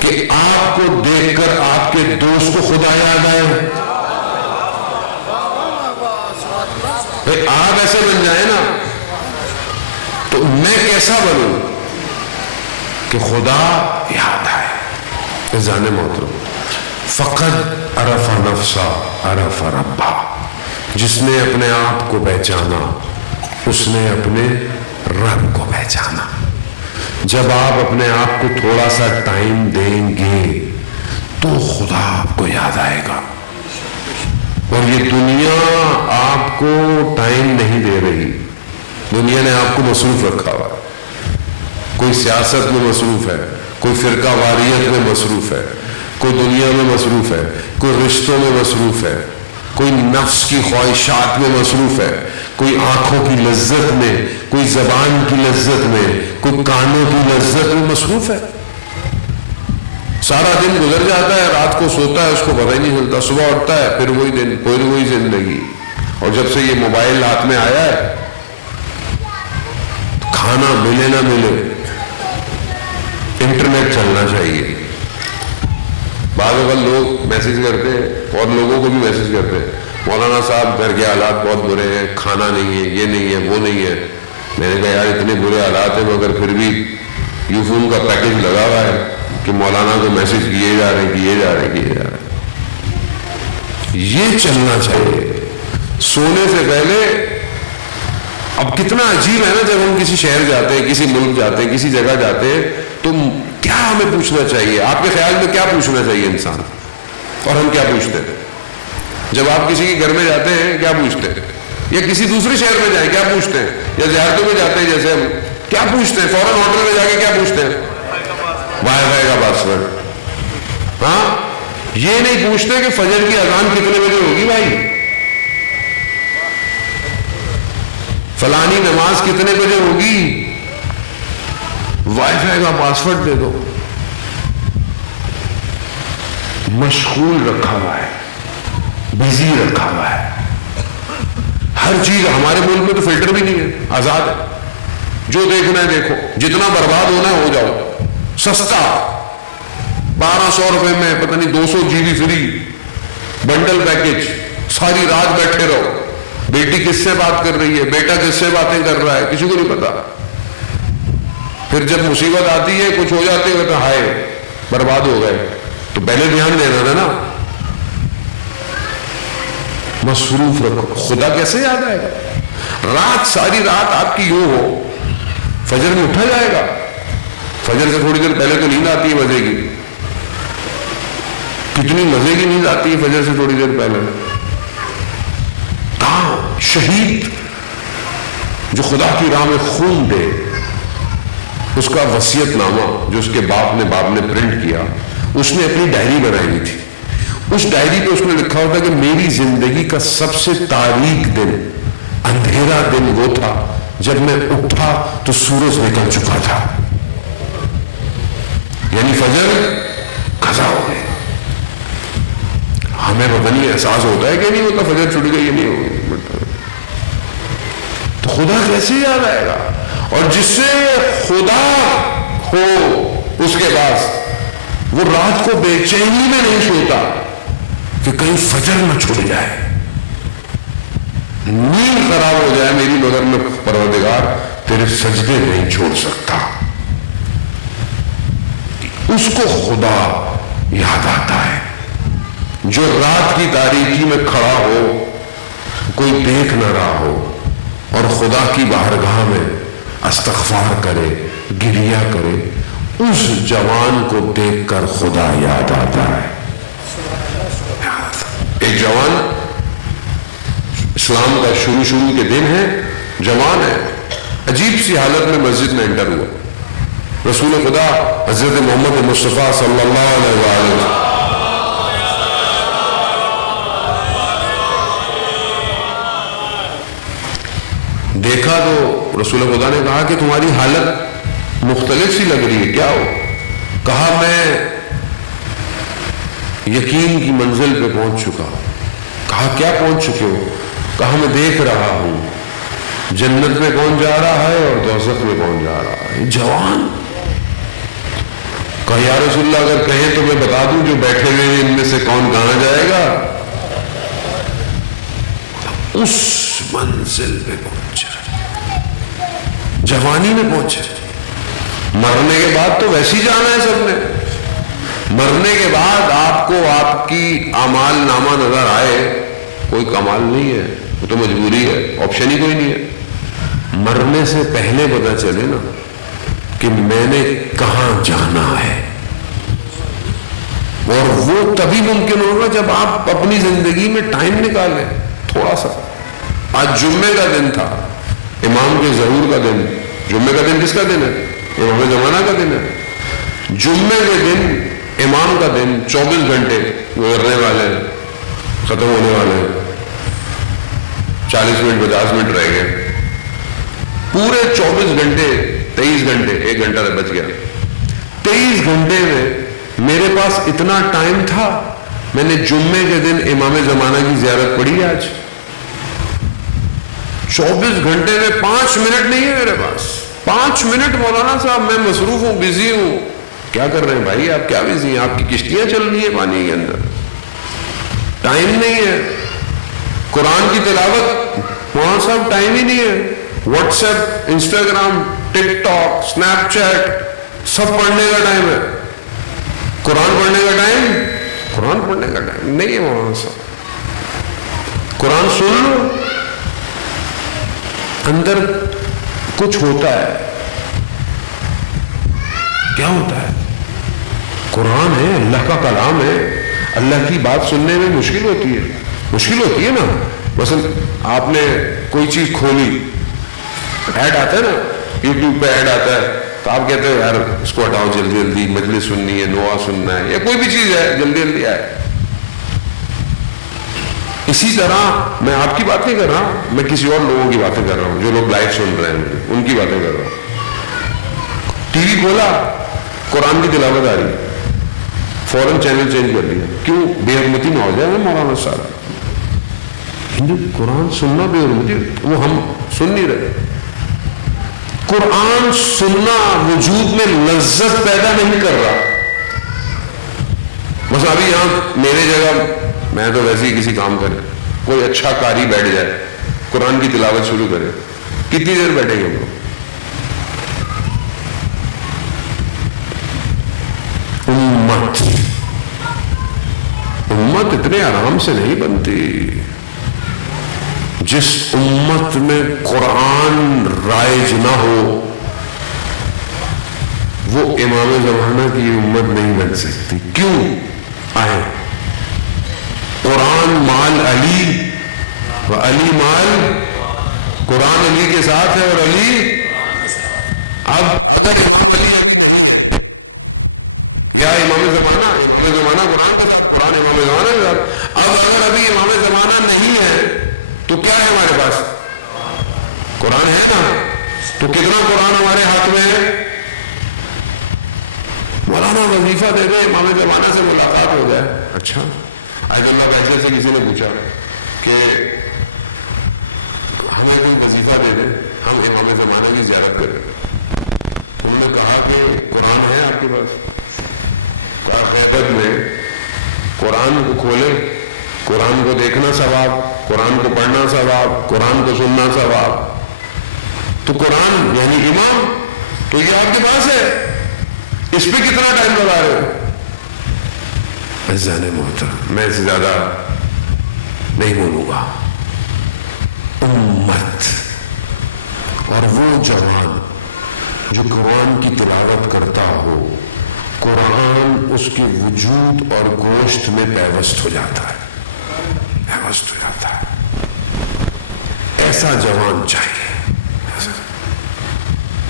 کہ آپ کو دیکھ کر آپ کے دوست کو خدا یاد آئے؟ آپ ایسے بن جائیں نا, تو میں کیسا بنوں کہ خدا یاد آئے؟ اذان محترم, فقد عرف نفسا عرف ربا. جس نے اپنے آپ کو پہچانا اس نے اپنے رب کو پہچانا. جب آپ اپنے آپ کو تھوڑا سا ٹائم دیں گے تو خدا آپ کو یاد آئے گا. اور یہ دنیا آپ کو ٹائم نہیں دے رہی, دنیا نے آپ کو مصروف رکھا ہوا. کوئی سیاست میں مصروف ہے, کوئی فرقہ واریت میں مصروف ہے, کوئی دنیا میں مصروف ہے, کوئی رشتوں میں مصروف ہے, کوئی نفس کی خواہشات میں مصروف ہے, کوئی آنکھوں کی لذت میں, کوئی زبان کی لذت میں, کوئی کانوں کی لذت میں مصروف ہے. سارا دن گزر جاتا ہے, رات کو سوتا ہے اس کو پتہ ہی نہیں چلتا, صبح اٹھتا ہے پھر وہی دن پھر وہی زندگی. اور جب سے یہ موبائل ہاتھ میں آیا ہے, کھانا ملے نہ ملے انٹرنیٹ چلنا چاہیے. بعض اوقات لوگ میسج کرتے ہیں اور لوگوں کو بھی میسج کرتے ہیں, مولانا صاحب گھر کے حالات بہت برے ہیں, کھانا نہیں ہے, یہ نہیں ہے, وہ نہیں ہے. میں نے کہا یار اتنے برے حالات ہیں مگر پھر بھی یو فون کا پیکج لگا ہوا ہے کہ مولانا کو میسج کیے جا رہے کیے جا رہے کیے جا رہے. یہ چلنا چاہیے سونے سے پہلے. اب کتنا عجیب ہے نا, جب ہم کسی شہر جاتے ہیں, کسی ملک جاتے ہیں, کسی جگہ جاتے ہیں, تو کیا ہمیں پوچھنا چاہیے؟ آپ کے خیال میں کیا پوچھنا چاہیے انسان, اور ہم کیا پوچھتے ہیں؟ جب آپ کسی کے گھر میں جاتے ہیں کیا پوچھتے ہیں؟ یا کسی دوسرے شہر میں جائیں کیا پوچھتے ہیں؟ یا زیارتوں میں جاتے ہیں جیسے ہم کیا پوچھتے ہیں؟ فوراً ہوٹل میں جا کے کیا پوچھتے ہیں؟ وائی فائی کا پاسورڈ. ہاں, یہ نہیں پوچھتے کہ فجر کی اذان کتنے بجے ہوگی بھائی, فلانی نماز کتنے بجے ہوگی, وائی فائی کا پاسورڈ دے دو. مشغول رکھا ہوا ہے, بزی رکھا ہوا ہے. ہر چیز ہمارے ملک میں تو فلٹر بھی نہیں ہے، آزاد ہے، جو دیکھنا ہے دیکھو، جتنا برباد ہونا ہے ہو جاؤ، سستا 1200 روپے میں پتہ نہیں 200 GB فری، بنڈل پیکج، ساری رات بیٹھے رہو، بیٹی کس سے بات کر رہی ہے، بیٹا کس سے باتیں کر رہا ہے، کسی کو نہیں پتا. پھر جب مصیبت آتی ہے، کچھ ہو جاتے ہوئے تو ہائے برباد ہو گئے. تو پہلے دھیان دینا تھا نا، مصروف رکھو. خدا کیسے یاد آئے گا؟ رات ساری رات آپ کی یوں ہو، فجر میں اٹھا جائے گا. فجر سے تھوڑی دیر پہلے تو نیند آتی ہے مزے کی، کتنی مزے کی نیند آتی ہے فجر سے تھوڑی دیر پہلے. کہاں شہید جو خدا کی راہ میں خون دے، اس کا وصیت نامہ جو اس کے باپ نے پرنٹ کیا، اس نے اپنی ڈائری بنائی ہوئی تھی. اس ڈائری پہ اس نے لکھا ہوتا کہ میری زندگی کا سب سے تاریک دن، اندھیرا دن وہ تھا جب میں اٹھا تو سورج نکل چکا تھا. یعنی فجر قضا ہو گئی. ہمیں پتہ نہیں احساس ہوتا ہے کہ نہیں ہوتا فجر چھٹ گئی، یہ نہیں ہوگی. تو خدا کیسے یاد آئے گا؟ اور جس سے خدا ہو اس کے پاس، وہ رات کو بے چینی میں نہیں سوتا کہ کہیں فجر نہ چھوٹ جائے، نیند خراب ہو جائے میری، مگر میں پروردگار تیرے سجدے نہیں چھوڑ سکتا. اس کو خدا یاد آتا ہے جو رات کی تاریکی میں کھڑا ہو، کوئی دیکھ نہ رہا ہو، اور خدا کی بارگاہ میں استغفار کرے، گریہ کرے. اس جوان کو دیکھ کر خدا یاد آتا ہے. ایک جوان، اسلام کا شروع کے دن ہے، جوان ہے، عجیب سی حالت میں مسجد میں انٹر ہوا. رسول خدا حضرت محمد مصطفیٰ صلی اللہ علیہ وسلم دیکھا تو رسول خدا نے کہا کہ تمہاری حالت مختلف سی لگ رہی ہے، کیا ہو؟ کہا میں یقین کی منزل پہ پہنچ چکا. کہا کیا پہنچ چکے ہو؟ کہا میں دیکھ رہا ہوں جنت میں کون جا رہا ہے اور دوزخ میں کون جا رہا ہے. جوان کہا یا رسول اللہ اگر کہیں تو میں بتا دوں جو بیٹھے ہوئے ان میں سے کون کہاں جائے گا. اس منزل پہ پہنچا، جوانی میں پہنچے. مرنے کے بعد تو ویسی جانا ہے سب نے. مرنے کے بعد آپ کو آپ کی اعمال نامہ نظر آئے، کوئی کمال نہیں ہے، وہ تو مجبوری ہے، آپشن ہی کوئی نہیں ہے. مرنے سے پہلے پتہ چلے نا کہ میں نے کہاں جانا ہے. اور وہ تبھی ممکن ہوگا جب آپ اپنی زندگی میں ٹائم نکالیں تھوڑا سا. آج جمعے کا دن تھا، امام کے ظہور کا دن. جمعے کا دن کس کا دن ہے؟ امام زمانہ کا دن ہے. جمعے کے دن، امام کا دن، 24 گھنٹے گزرنے والے ہیں، ختم ہونے والے ہیں. 40 منٹ 50 منٹ رہ گئے. پورے 24 گھنٹے 23 گھنٹے، 1 گھنٹہ بچ گیا. 23 گھنٹے میں میرے پاس اتنا ٹائم تھا، میں نے جمعے کے دن امام زمانہ کی زیارت پڑھی. آج 24 گھنٹے میں 5 منٹ نہیں ہے میرے پاس. 5 منٹ مولانا صاحب میں مصروف ہوں، بزی ہوں. کیا کر رہے ہیں بھائی آپ؟ کیا بزی ہیں؟ آپ کی کشتیاں چل رہی ہیں پانی کے اندر، ٹائم نہیں ہے. قرآن کی تلاوت مولانا صاحب ٹائم ہی نہیں ہے. واٹس ایپ، انسٹاگرام، ٹک ٹاک، اسنیپ چیٹ سب پڑھنے کا ٹائم ہے. قرآن پڑھنے کا ٹائم، قرآن پڑھنے کا ٹائم نہیں ہے مولانا صاحب. قرآن سن لو، اندر کچھ ہوتا ہے. کیا ہوتا ہے؟ قرآن ہے، اللہ کا کلام ہے. اللہ کی بات سننے میں مشکل ہوتی ہے نا. مثلا آپ نے کوئی چیز کھولی، ایڈ آتا ہے نا، یوٹیوب پہ ایڈ آتا ہے، تو آپ کہتے ہیں یار اس کو ہٹاؤ جلدی جلدی، مجلس سننی ہے، نوا سننا ہے، یا کوئی بھی چیز ہے جلدی جلدی آئے. اسی طرح میں آپ کی بات نہیں کر رہا، میں کسی اور لوگوں کی باتیں کر رہا ہوں، جو لوگ لائف سن رہے ہیں ان کی باتیں کر رہا ہوں. ٹی وی کھولا، قرآن کی تلاوت آ رہی، فوراً چینل چینج کر دیا. کیوں؟ بے حکمتی نہ ہو جائے نا مولانا صاحب. مجھے قرآن سننا بھی، اور مجھے وہ ہم سن نہیں رہے. قرآن سننا وجود میں لذت پیدا نہیں کر رہا. بس ابھی یہاں میرے جگہ میں تو ویسے ہی کسی کام کرے، کوئی اچھا قاری بیٹھ جائے قرآن کی تلاوت شروع کرے، کتنی دیر بیٹھیں گے ہم لوگ؟ امت اتنے آرام سے نہیں بنتی. جس امت میں قرآن رائج نہ ہو وہ امام زمانہ کی امت نہیں بن سکتی. کیوں؟ آئے قرآن مال علی و علی مال، قرآن علی کے ساتھ ہے اور علی اب کیا امام زمانہ قرآن کے ساتھ، قرآن امام زمانہ کے ساتھ. اب اگر ابھی امام زمانہ نہیں ہے تو کیا ہے ہمارے پاس؟ قرآن ہے نا. تو کتنا قرآن ہمارے ہاتھ میں ہے؟ مولانا وظیفہ دے دے، امام زمانہ سے ملاقات ہو جائے. اچھا آج اللہ پیسے سے کسی نے پوچھا کہ ہمیں کوئی وظیفہ دے دے، ہم امام زمانہ کی زیارت کریں. انہوں نے کہا کہ قرآن ہے آپ کے پاس؟ قیادت میں قرآن کو کھولے، قرآن کو دیکھنا ثواب، قرآن کو پڑھنا ثواب، قرآن کو سننا ثواب. تو قرآن یعنی امام تو یہ آپ کے پاس ہے، اس پہ کتنا ٹائم لگا رہے ہو؟ عزیزان محترم میں سے زیادہ نہیں بولوں گا. امت اور وہ جوان جو قرآن کی تلاوت کرتا ہو، قرآن اس کے وجود اور گوشت میں پیوست ہو جاتا ہے، پیوست ہو جاتا ہے. ایسا جوان چاہیے.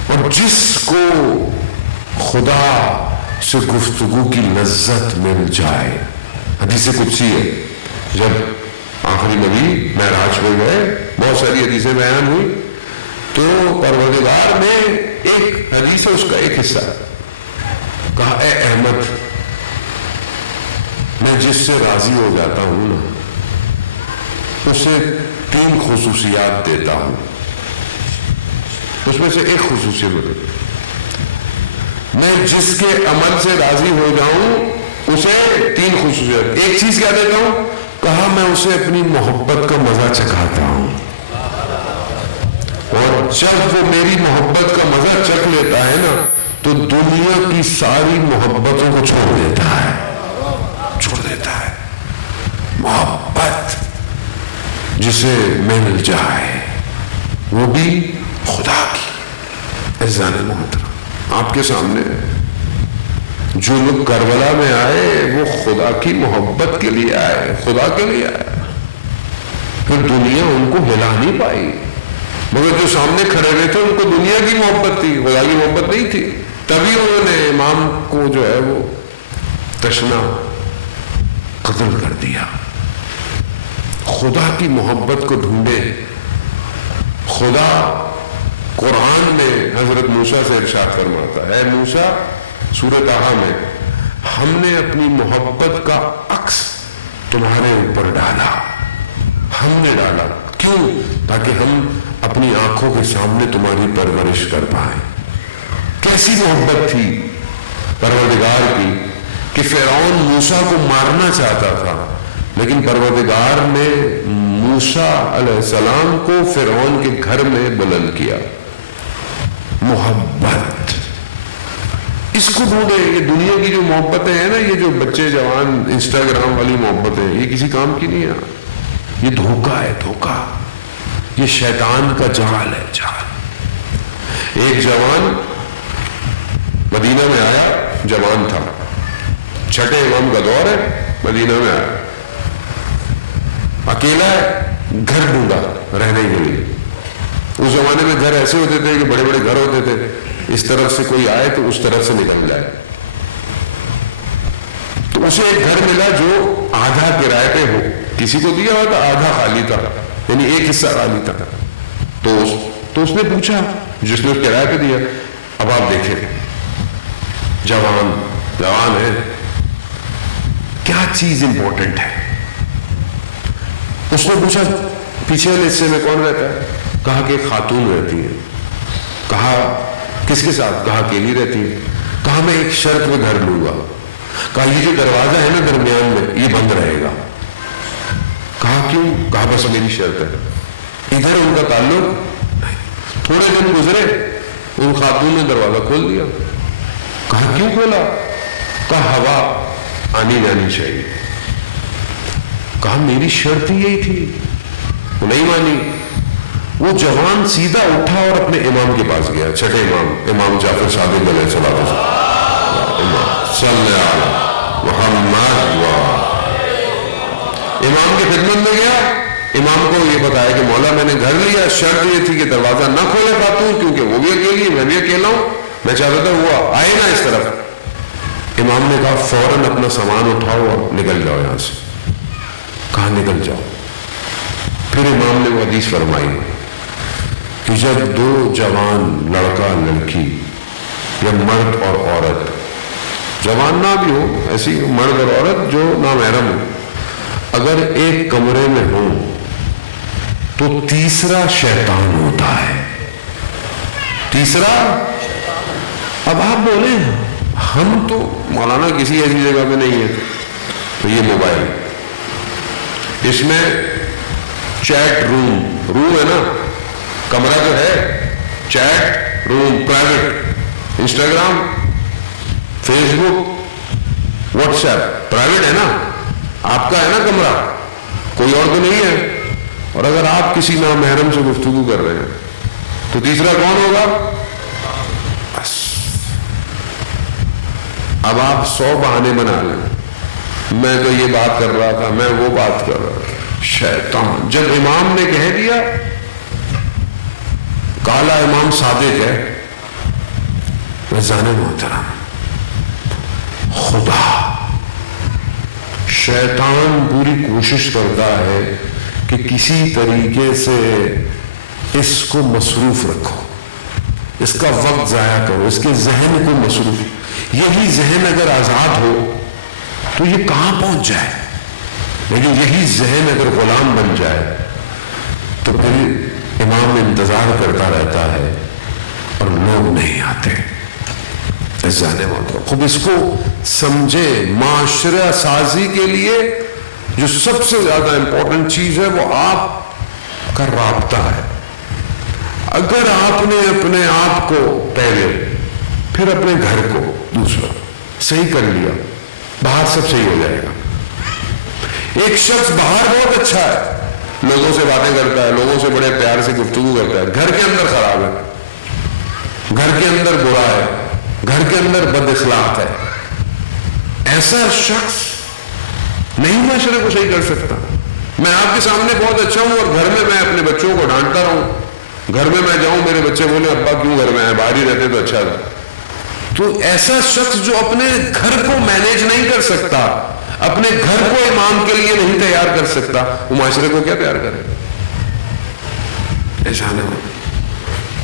اور جس کو خدا سے گفتگو کی لذت مل جائے. حدیث قدسی ہے، جب آخری نبی معراج میں گئے بہت ساری حدیثیں بیان ہوئی تو پروردگار نے ایک حدیث ہے اس کا ایک حصہ کہا، اے احمد میں جس سے راضی ہو جاتا ہوں نا اسے 3 خصوصیات دیتا ہوں. اس میں سے ایک خصوصیت بتا، میں جس کے عمل سے راضی ہو جاؤں اسے 3 خصوصیات. ایک چیز کیا دیتا ہوں؟ کہا میں اسے اپنی محبت کا مزہ چکھاتا ہوں، اور جب وہ میری محبت کا مزہ چکھ لیتا ہے نا تو دنیا کی ساری محبتوں کو چھوڑ دیتا ہے، چھوڑ دیتا ہے. محبت جسے مل جائے وہ بھی خدا کی. عزیزان محترم آپ کے سامنے جو لوگ کربلا میں آئے وہ خدا کی محبت کے لیے آئے، خدا کے لیے آئے. پھر دنیا ان کو ہلا نہیں پائی، مگر جو سامنے کھڑے ہوئے تھے ان کو دنیا کی محبت تھی، خدا کی محبت نہیں تھی. تبھی انہوں نے امام کو جو ہے وہ تشنا قتل کر دیا. خدا کی محبت کو ڈھونڈے. خدا قرآن میں حضرت موسیٰ سے ارشاد فرماتا ہے، اے موسیٰ سورۃ طٰہٰ میں ہم نے اپنی محبت کا عکس تمہارے اوپر ڈالا، ہم نے ڈالا. کیوں؟ تاکہ ہم اپنی آنکھوں کے سامنے تمہاری پرورش کر پائیں. کیسی محبت تھی پروردگار کی کہ فرعون موسیٰ کو مارنا چاہتا تھا، لیکن پروردگار نے موسیٰ علیہ السلام کو فرعون کے گھر میں بلند کیا. محبت اس کو ڈھونڈے. یہ دنیا کی جو محبتیں ہیں نا، یہ جو بچے جوان انسٹاگرام والی محبتیں، یہ کسی کام کی نہیں ہے. یہ دھوکہ ہے، دھوکہ. یہ شیطان کا جال ہے، جال. ایک جوان مدینہ میں آیا، جوان تھا، 6 امام کا دور ہے، مدینہ میں آیا، اکیلا ہے، گھر ڈھونڈا رہنے کے لیے. اس زمانے میں گھر ایسے ہوتے تھے کہ بڑے بڑے گھر ہوتے تھے، اس طرف سے کوئی آئے تو اس طرف سے نکل جائے. تو اسے ایک گھر ملا جو آدھا کرائے پہ ہو، کسی کو دیا ہوا تھا، آدھا خالی تھا، یعنی ایک حصہ خالی تھا. تو اس نے پوچھا جس نے اس کرائے پہ دیا، اب آپ دیکھیں جوان ہے، کیا چیز امپورٹنٹ ہے. اس نے پوچھا پیچھے والے حصے میں کون رہتا ہے؟ کہا کہ ایک خاتون رہتی ہے. کہا کس کے ساتھ؟ کہا اکیلی رہتی ہے. کہا میں ایک شرط پہ گھر لوں گا. کہا یہ جو دروازہ ہے نا درمیان میں یہ بند رہے گا. کہا کیوں؟ کہا بس میری شرط ہے. ادھر ان کا تعلق. تھوڑے دن گزرے ان خاتون نے دروازہ کھول دیا. کہا کیوں کھولا؟ کہا ہوا آنی جانی چاہیے. کہا میری شرط ہی یہی تھی. وہ نہیں مانی. وہ جوان سیدھا اٹھا اور اپنے امام کے پاس گیا, چھٹے امام جعفر صادق علیہ السلام صلی اللہ محمد. امام کے خدمت میں گیا. امام کو یہ بتایا کہ مولا میں نے گھر لیا, شرط یہ تھی کہ دروازہ نہ کھولے خاتون, کیونکہ وہ بھی اکیلی ہے, میں بھی اکیلا ہوں, میں چاہتا تھا وہ آئے نا اس طرف. امام نے کہا فوراً اپنا سامان اٹھاؤ اور نکل جاؤ یہاں سے. کہاں نکل جاؤ؟ پھر امام نے وہ حدیث فرمائی کہ جب دو جوان لڑکا لڑکی یا مرد اور عورت, جوان نہ بھی ہو, ایسی مرد اور عورت جو نامحرم ہو, اگر ایک کمرے میں ہوں تو تیسرا شیطان ہوتا ہے. تیسرا. اب آپ بولیں ہم تو مولانا کسی ایسی جگہ پہ نہیں ہے, تو یہ موبائل, اس میں چیٹ روم ہے نا, کمرہ جو ہے chat room private, Instagram, Facebook, WhatsApp private ہے نا, آپ کا ہے نا کمرہ, کوئی اور تو نہیں ہے. اور اگر آپ کسی نامحرم سے گفتگو کر رہے ہیں تو تیسرا کون ہوگا؟ بس اب آپ 100 بہانے بنا لیں, میں تو یہ بات کر رہا تھا, میں وہ بات کر رہا تھا. شیطان. جب امام نے کہہ دیا کالا امام صادق ہے, رضان محترم, خدا شیطان پوری کوشش کرتا ہے کہ کسی طریقے سے اس کو مصروف رکھو, اس کا وقت ضائع کرو, اس کے ذہن کو مصروف. یہی ذہن اگر آزاد ہو تو یہ کہاں پہنچ جائے, لیکن یہی ذہن اگر غلام بن جائے تو پھر امام انتظار کرتا رہتا ہے اور لوگ نہیں آتے. خوب اس کو سمجھے. معاشرہ سازی کے لیے جو سب سے زیادہ امپورٹنٹ چیز ہے وہ آپ کا رابطہ ہے. اگر آپ نے اپنے آپ کو پہلے, پھر اپنے گھر کو دوسرا صحیح کر لیا, باہر سب صحیح ہو جائے گا. ایک شخص باہر بہت اچھا ہے, لوگوں سے باتیں کرتا ہے, لوگوں سے بڑے پیار سے گفتگو کرتا ہے, گھر کے اندر خراب ہے, گھر کے اندر برا ہے, گھر کے اندر بد اخلاق ہے. ایسا شخص نہیں معاشرے کو صحیح کر سکتا. میں آپ کے سامنے بہت اچھا ہوں اور گھر میں اپنے بچوں کو ڈانٹتا رہوں, گھر میں جاؤں میرے بچے بولے ابا کیوں گھر میں آئے, باہر ہی رہتے تو اچھا تھا. تو ایسا شخص جو اپنے گھر کو مینیج نہیں کر سکتا, اپنے گھر کو امام کے لیے نہیں تیار کر سکتا, وہ معاشرے کو کیا تیار کرے؟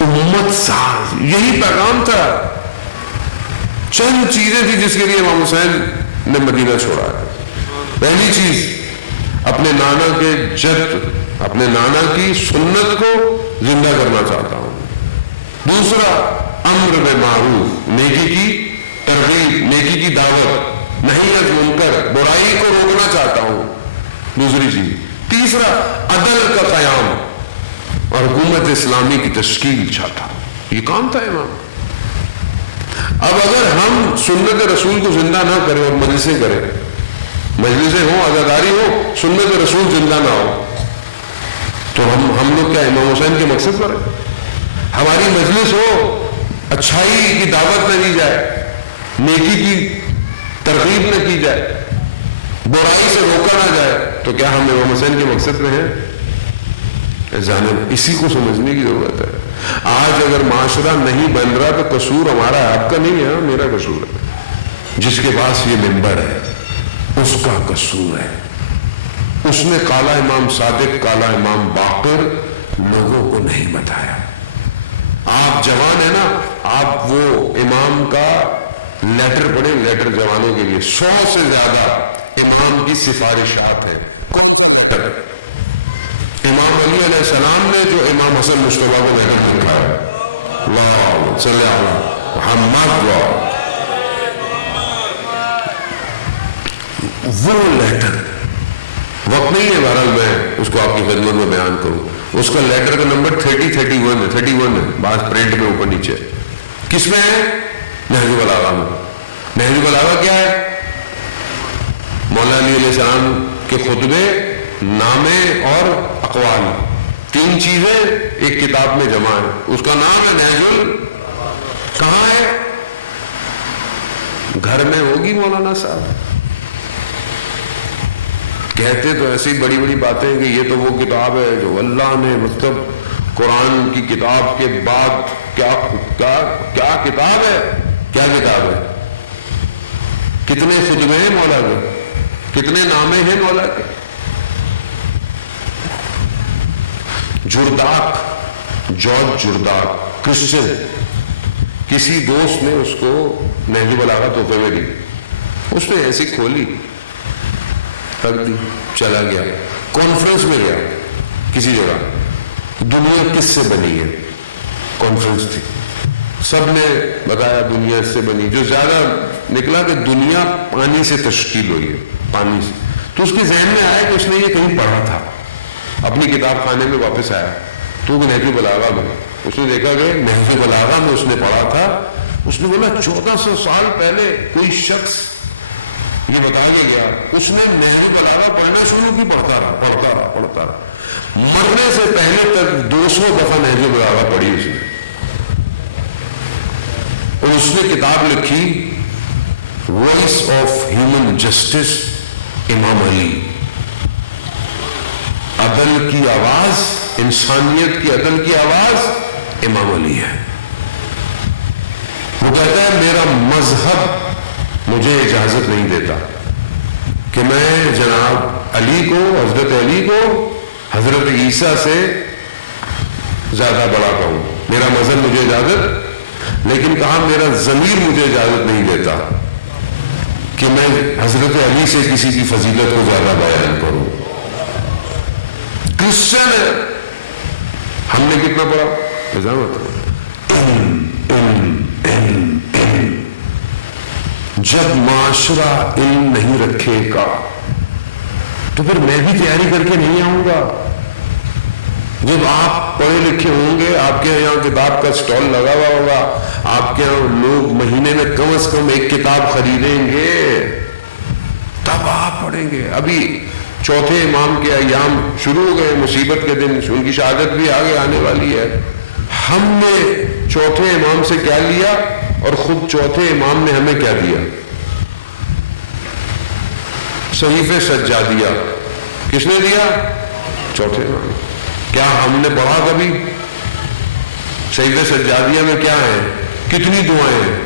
امت ساز. یہی پیغام تھا. چند چیزیں تھی جس کے لیے امام حسین نے مدینہ چھوڑا ہے. پہلی چیز, اپنے نانا کے جد, اپنے نانا کی سنت کو زندہ کرنا چاہتا ہوں. دوسرا, امر بالمعروف, نیکی کی ترغیب, نیکی کی دعوت, نہیں از منکر, برائی کو روکنا چاہتا ہوں. دوسری چیز. تیسرا, عدل کا قیام اور حکومت اسلامی کی تشکیل چاہتا ہوں. یہ کام تھا امام. اب اگر ہم سنت رسول کو زندہ نہ کریں اور مجلسیں کریں, مجلسیں ہوں, عزاداری ہو, سنت رسول زندہ نہ ہو, تو ہم لوگ کیا امام حسین کے مقصد پر ہیں؟ ہماری مجلس ہو, اچھائی کی دعوت نہ دی جائے, نیکی کی ترغیب نہ کی جائے, برائی سے روکا نہ جائے, تو کیا ہم امام حسین کے مقصد میں ہیں؟ اسی کو سمجھنے کی ضرورت ہے. آج اگر معاشرہ نہیں بن رہا تو قصور ہمارا, آپ کا نہیں ہے, میرا قصور ہے. جس کے پاس یہ منبر ہے اس کا قصور ہے. اس نے کالا امام صادق, کالا امام باقر لوگوں کو نہیں بتایا. آپ جوان ہیں نا, آپ وہ امام کا لیٹر پڑھیں, لیٹر جوانوں کے لیے 100 سے زیادہ امام کی سفارشات ہیں. کون سا لیٹر؟ امام علی نبی علیہ السلام نے جو امام حسن مصطفیٰ کو لیٹر لکھا ہے، اللہم صلی علی محمد، وہ لیٹر وقت نہیں ہے بہرحال میں اس کو آپ کی خدمت میں بیان کروں. اس کا لیٹر کا نمبر 31 ہے، بعض پرنٹ میں اوپر نیچے. کس میں ہے؟ نہج البلاغہ میں. نہج البلاغہ کیا ہے؟ مولا علی علیہ السلام کے خطبے، نامے اور اقوال، 3 چیزیں ایک کتاب میں جمع ہے. اس کا نام ہے نہج. کہاں ہے؟ گھر میں ہوگی مولانا صاحب. کہتے تو ایسی بڑی بڑی باتیں کہ یہ تو وہ کتاب ہے جو اللہ نے مطلب قرآن کی کتاب کے بعد کیا کتاب ہے. کیا کتاب ہے؟ کتنے خطبے ہیں مولا کے، کتنے نامے ہیں مولا کے. جارج جرداق کرسچن، کسی دوست نے اس کو نہج البلاغہ تحفے میں دی. اس نے ایسی کھولی، رکھ دی، چلا گیا. کانفرنس میں گیا کسی جگہ، دنیا کس سے بنی ہے؟ کانفرنس تھی، سب نے بتایا دنیا اس سے بنی. جو زیادہ نکلا کہ دنیا پانی سے تشکیل ہوئی ہے، پانی سے. تو اس کے ذہن میں آیا کہ اس نے یہ کہیں پڑھا تھا. اپنی کتاب خانے میں واپس آیا تو نہج البلاغہ میں اس نے دیکھا کہ نہج البلاغہ میں اس نے پڑھا تھا. اس نے بولا 1400 سال پہلے کوئی شخص یہ بتا کے گیا. اس نے نہج البلاغہ پڑھنا شروع کی، پڑھتا رہا. مرنے سے پہلے تک 200 دفعہ نہج البلاغہ پڑھی اس نے. اور اس نے کتاب لکھی وائس آف ہیومن جسٹس، امام علی. عدل کی آواز، انسانیت کی عدل کی آواز امام علی ہے. وہ کہتا ہے میرا مذہب مجھے اجازت نہیں دیتا کہ میں جناب علی کو، حضرت علی کو حضرت عیسیٰ سے زیادہ بڑا کہوں. میرا مذہب مجھے اجازت، لیکن کہا میرا ضمیر مجھے اجازت نہیں دیتا کہ میں حضرت علی سے کسی کی فضیلت کو زیادہ بیان کروں. کرسچن ہے. ہم نے کتنا پڑھا؟ جب معاشرہ علم نہیں رکھے گا تو پھر میں بھی تیاری کر کے نہیں آؤں گا. جب آپ پڑھے لکھے ہوں گے، آپ کے یہاں کتاب کا سٹال لگا ہوا ہوگا، آپ کے یہاں لوگ مہینے میں کم از کم ایک کتاب خریدیں گے، تب آپ پڑھیں گے. ابھی چوتھے امام کے ایام شروع ہو گئے، مصیبت کے دن، ان کی شہادت بھی آگے آنے والی ہے. ہم نے چوتھے امام سے کیا لیا اور خود چوتھے امام نے ہمیں کیا دیا؟ صحیفے سجادیہ. کس نے دیا؟ چوتھے امام. کیا ہم نے پڑھا کبھی؟ صحیفے سجادیہ میں کیا ہے؟ کتنی دعائیں ہیں؟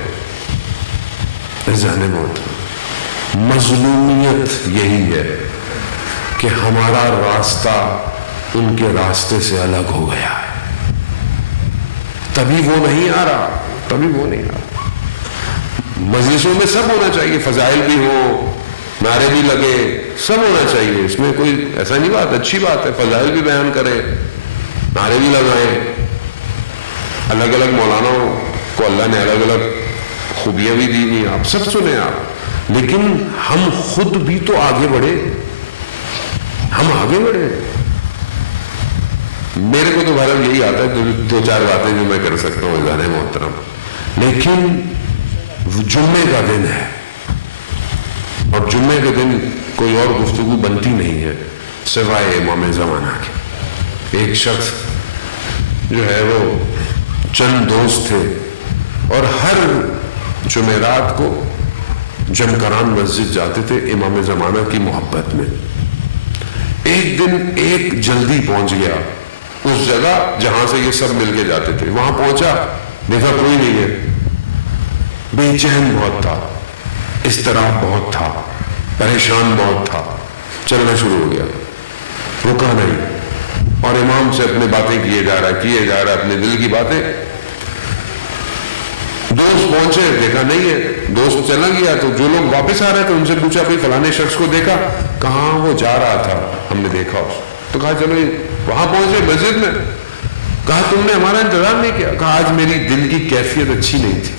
اذان موت. مظلومیت یہی ہے کہ ہمارا راستہ ان کے راستے سے الگ ہو گیا ہے. تبھی وہ نہیں آ رہا. مجلسوں میں سب ہونا چاہیے، فضائل بھی ہو، نعرے بھی لگے، سب ہونا چاہیے. اس میں کوئی ایسا نہیں بات، اچھی بات ہے. فضائل بھی بیان کریں، نعرے بھی لگائیں. الگ الگ مولانوں کو اللہ نے الگ الگ خوبیاں بھی دی ہوئی، آپ سب سنیں آپ. لیکن ہم خود بھی تو آگے بڑھے. میرے کو تو بھارت یہی آتا ہے، 2-4 باتیں جو میں کر سکتا ہوں اذان محترم. لیکن جمعے کا دن ہے اور جمعے کے دن کوئی اور گفتگو بنتی نہیں ہے سوائے امام زمانہ کے. ایک شخص جو ہے وہ چند دوست تھے اور ہر جمعرات کو جمکران مسجد جاتے تھے امام زمانہ کی محبت میں. ایک دن ایک جلدی پہنچ گیا اس جگہ جہاں سے یہ سب مل کے جاتے تھے. وہاں پہنچا، دیکھا کوئی نہیں ہے. بے چین بہت تھا، اضطراب بہت تھا، پریشان بہت تھا. چلنا شروع ہو گیا، رکا نہیں اور امام سے اپنے باتیں کیے جا رہا اپنے دل کی باتیں. دوست پہنچے، دیکھا نہیں ہے. دوست چلا گیا تو جو لوگ واپس آ رہے تھے ان سے پوچھا بھائی فلانے شخص کو دیکھا؟ کہاں وہ جا رہا تھا، ہم نے دیکھا. اس تو کہا چلو وہاں پہنچے مسجد میں، کہا تم نے ہمارا انتظار نہیں کیا؟ کہا آج میری دل کی کیفیت اچھی نہیں تھی،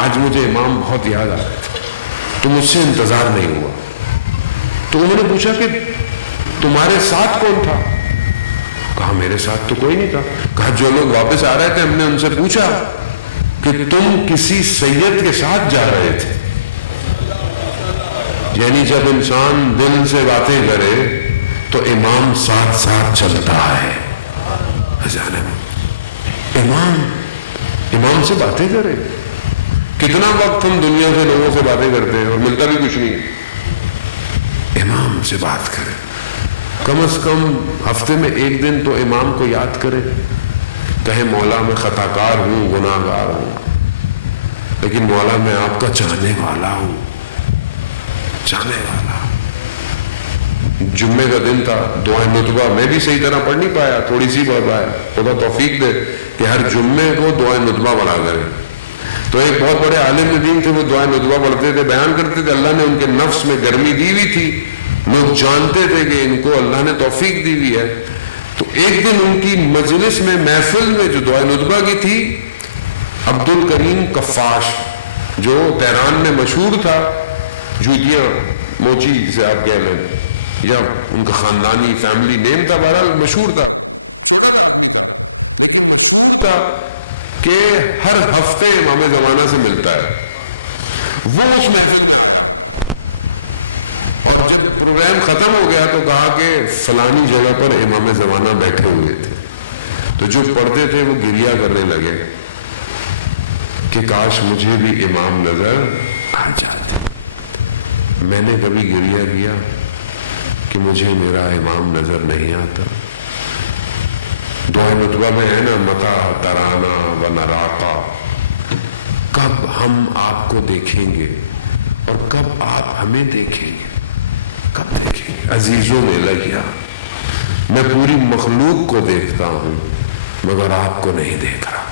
آج مجھے امام بہت یاد آ رہے تھے تو مجھ سے انتظار نہیں ہوا۔ تو انہوں نے پوچھا کہ تمہارے ساتھ کون تھا؟ کہا میرے ساتھ تو کوئی نہیں تھا۔ کہا جو لوگ واپس آ رہے تھے ہم نے ان سے پوچھا کہ تم کسی سید کے ساتھ جا رہے تھے۔ یعنی جب انسان دل سے باتیں کرے تو امام ساتھ ساتھ چلتا ہے۔ امام سے باتیں کرے۔ کتنا وقت ہم دنیا سے لوگوں سے باتیں کرتے ہیں اور ملتا بھی کچھ نہیں ہے۔ امام سے بات کرے، کم از کم ہفتے میں ایک دن تو امام کو یاد کرے، کہے مولا میں خطا کار ہوں، گناہ گار ہوں، لیکن مولا میں آپ کا چاہنے والا ہوں، چاہنے والا۔ جمعے کا دن تھا، دعائے نطبہ میں بھی صحیح طرح پڑھ نہیں پایا، تھوڑی سی پڑھ پایا، خدا توفیق دے کہ ہر جمعے کو دعائے نطبہ پڑھا کریں۔ تو ایک بہت بڑے عالم دین تھے، وہ دعائے نطبہ پڑھتے تھے، بیان کرتے تھے اللہ نے ان کے نفس میں گرمی دی ہوئی تھی، لوگ جانتے تھے کہ ان کو اللہ نے توفیق دی ہوئی ہے۔ تو ایک دن ان کی مجلس میں، محفل میں جو دعائے نطبہ کی تھی، عبد الکریم کفاش جو تہران میں مشہور تھا، جوتیاں موچی جسے آپ کہہ لیں، یا ان کا خاندانی فیملی نیم تھا، بہرحال مشہور تھا، چھوٹا آدمی تھا لیکن مشہور تھا کہ ہر ہفتے امام زمانہ سے ملتا ہے۔ وہ اس محفل میں آیا اور جب پروگرام ختم ہو گیا تو کہا کہ فلانی جگہ پر امام زمانہ بیٹھے ہوئے تھے۔ تو جو پڑھتے تھے وہ گریہ کرنے لگے کہ کاش مجھے بھی امام نظر آ جاتے۔ میں نے کبھی گریہ کیا کہ مجھے میرا امام نظر نہیں آتا؟ دعائے نطبہ میں ہے نا، متا ترانا و نراقا، کب ہم آپ کو دیکھیں گے اور کب آپ ہمیں دیکھیں گے، کب دیکھیں گے؟ عزیزوں نے لگیا، میں پوری مخلوق کو دیکھتا ہوں مگر آپ کو نہیں دیکھ رہا۔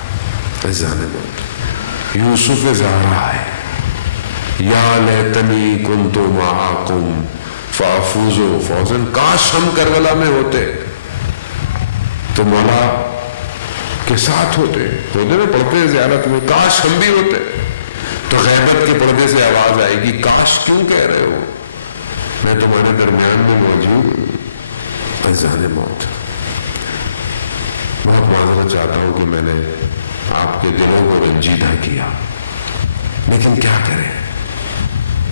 عزیزان موت، یوسف زہرا ہے، یا لیتنی کنت معکم فافوز فوزا، کاش ہم کربلا میں ہوتے تو مولا کے ساتھ ہوتے میں پڑھتے زیارت میں، کاش ہم بھی ہوتے۔ تو غیبت کے پردے سے آواز آئے گی، کاش کیوں کہہ رہے ہو، میں تمہارے درمیان میں موجود ہوں۔ عزیزان موت، بہت معذرت چاہتا ہوں کہ میں نے آپ کے دلوں کو رنجیدہ کیا، لیکن کیا کریں،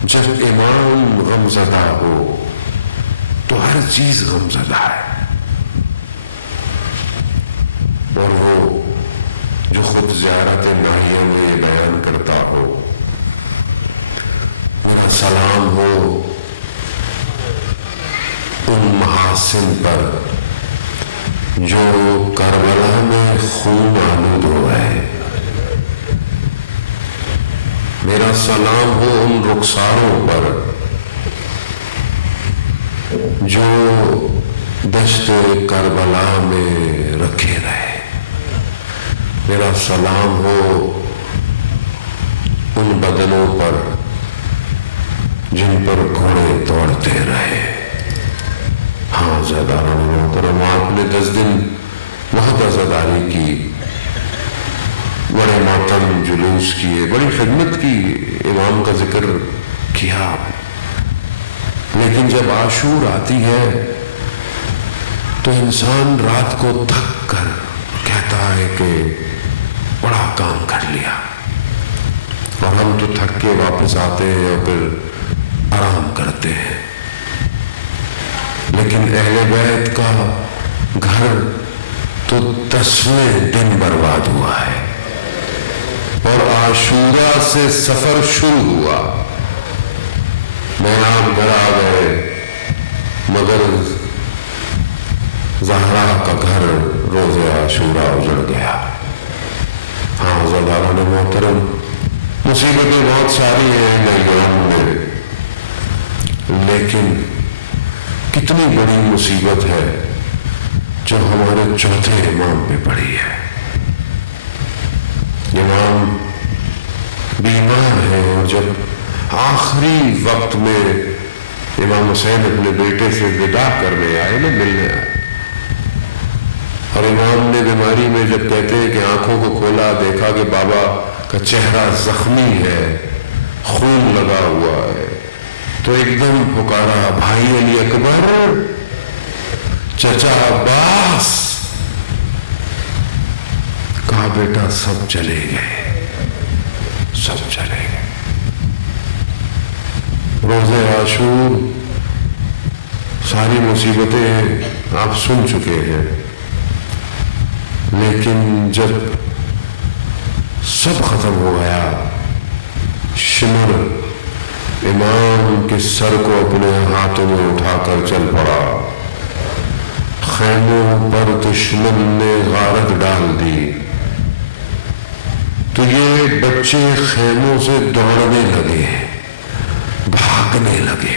جب امام غمزدہ ہو تو ہر چیز غمزدہ ہے۔ اور وہ جو خود زیارت ناحیوں میں یہ بیان کرتا ہو، پورا سلام ہو ان محاسن پر جو کربلا میں خون آلود ہوا ہے، میرا سلام ہو ان رخساروں پر جو دشت کربلا میں رکھے رہے، میرا سلام ہو ان بدنوں پر جن پر گھوڑے دوڑتے رہے۔ ہاں زیاداران محترم، آپ نے 10 دن وحدہ زداری کی، بڑے ماتم جلوس کیے، بڑی خدمت کی، امام کا ذکر کیا، لیکن جب عاشور آتی ہے تو انسان رات کو تھک کر کہتا ہے کہ بڑا کام کر لیا، اور ہم تو تھک کے واپس آتے ہیں اور پھر آرام کرتے ہیں، لیکن اہل بیت کا گھر تو 10ویں دن برباد ہوا ہے، اور عاشورہ سے سفر شروع ہوا، میران گھر آ گئے مگر زہرا کا گھر روز عاشورہ اجڑ گیا۔ ہاں زداران محترم، مصیبتیں بہت ساری ہیں میدان میں، لیکن کتنی بڑی مصیبت ہے جو ہمارے چوتھے امام پہ پڑی ہے۔ امام بیمار ہے، اور جب آخری وقت میں امام حسین اپنے بیٹے سے وداع کرنے آئے نا، ملنے آئے، اور امام نے بیماری میں جب کہتے ہیں کہ آنکھوں کو کھولا، دیکھا کہ بابا کا چہرہ زخمی ہے، خون لگا ہوا ہے، تو ایک دم پکارا، بھائی علی اکبر، چچا عباس. کہا بیٹا سب چلے گئے، سب چلے گئے. روزے عاشور ساری مصیبتیں آپ سن چکے ہیں، لیکن جب سب ختم ہو گیا، شمر امام کے سر کو اپنے ہاتھوں میں اٹھا کر چل پڑا. خیموں پر دشمن نے غارت ڈال دی تو یہ بچے خیموں سے دوڑنے لگے، بھاگنے لگے.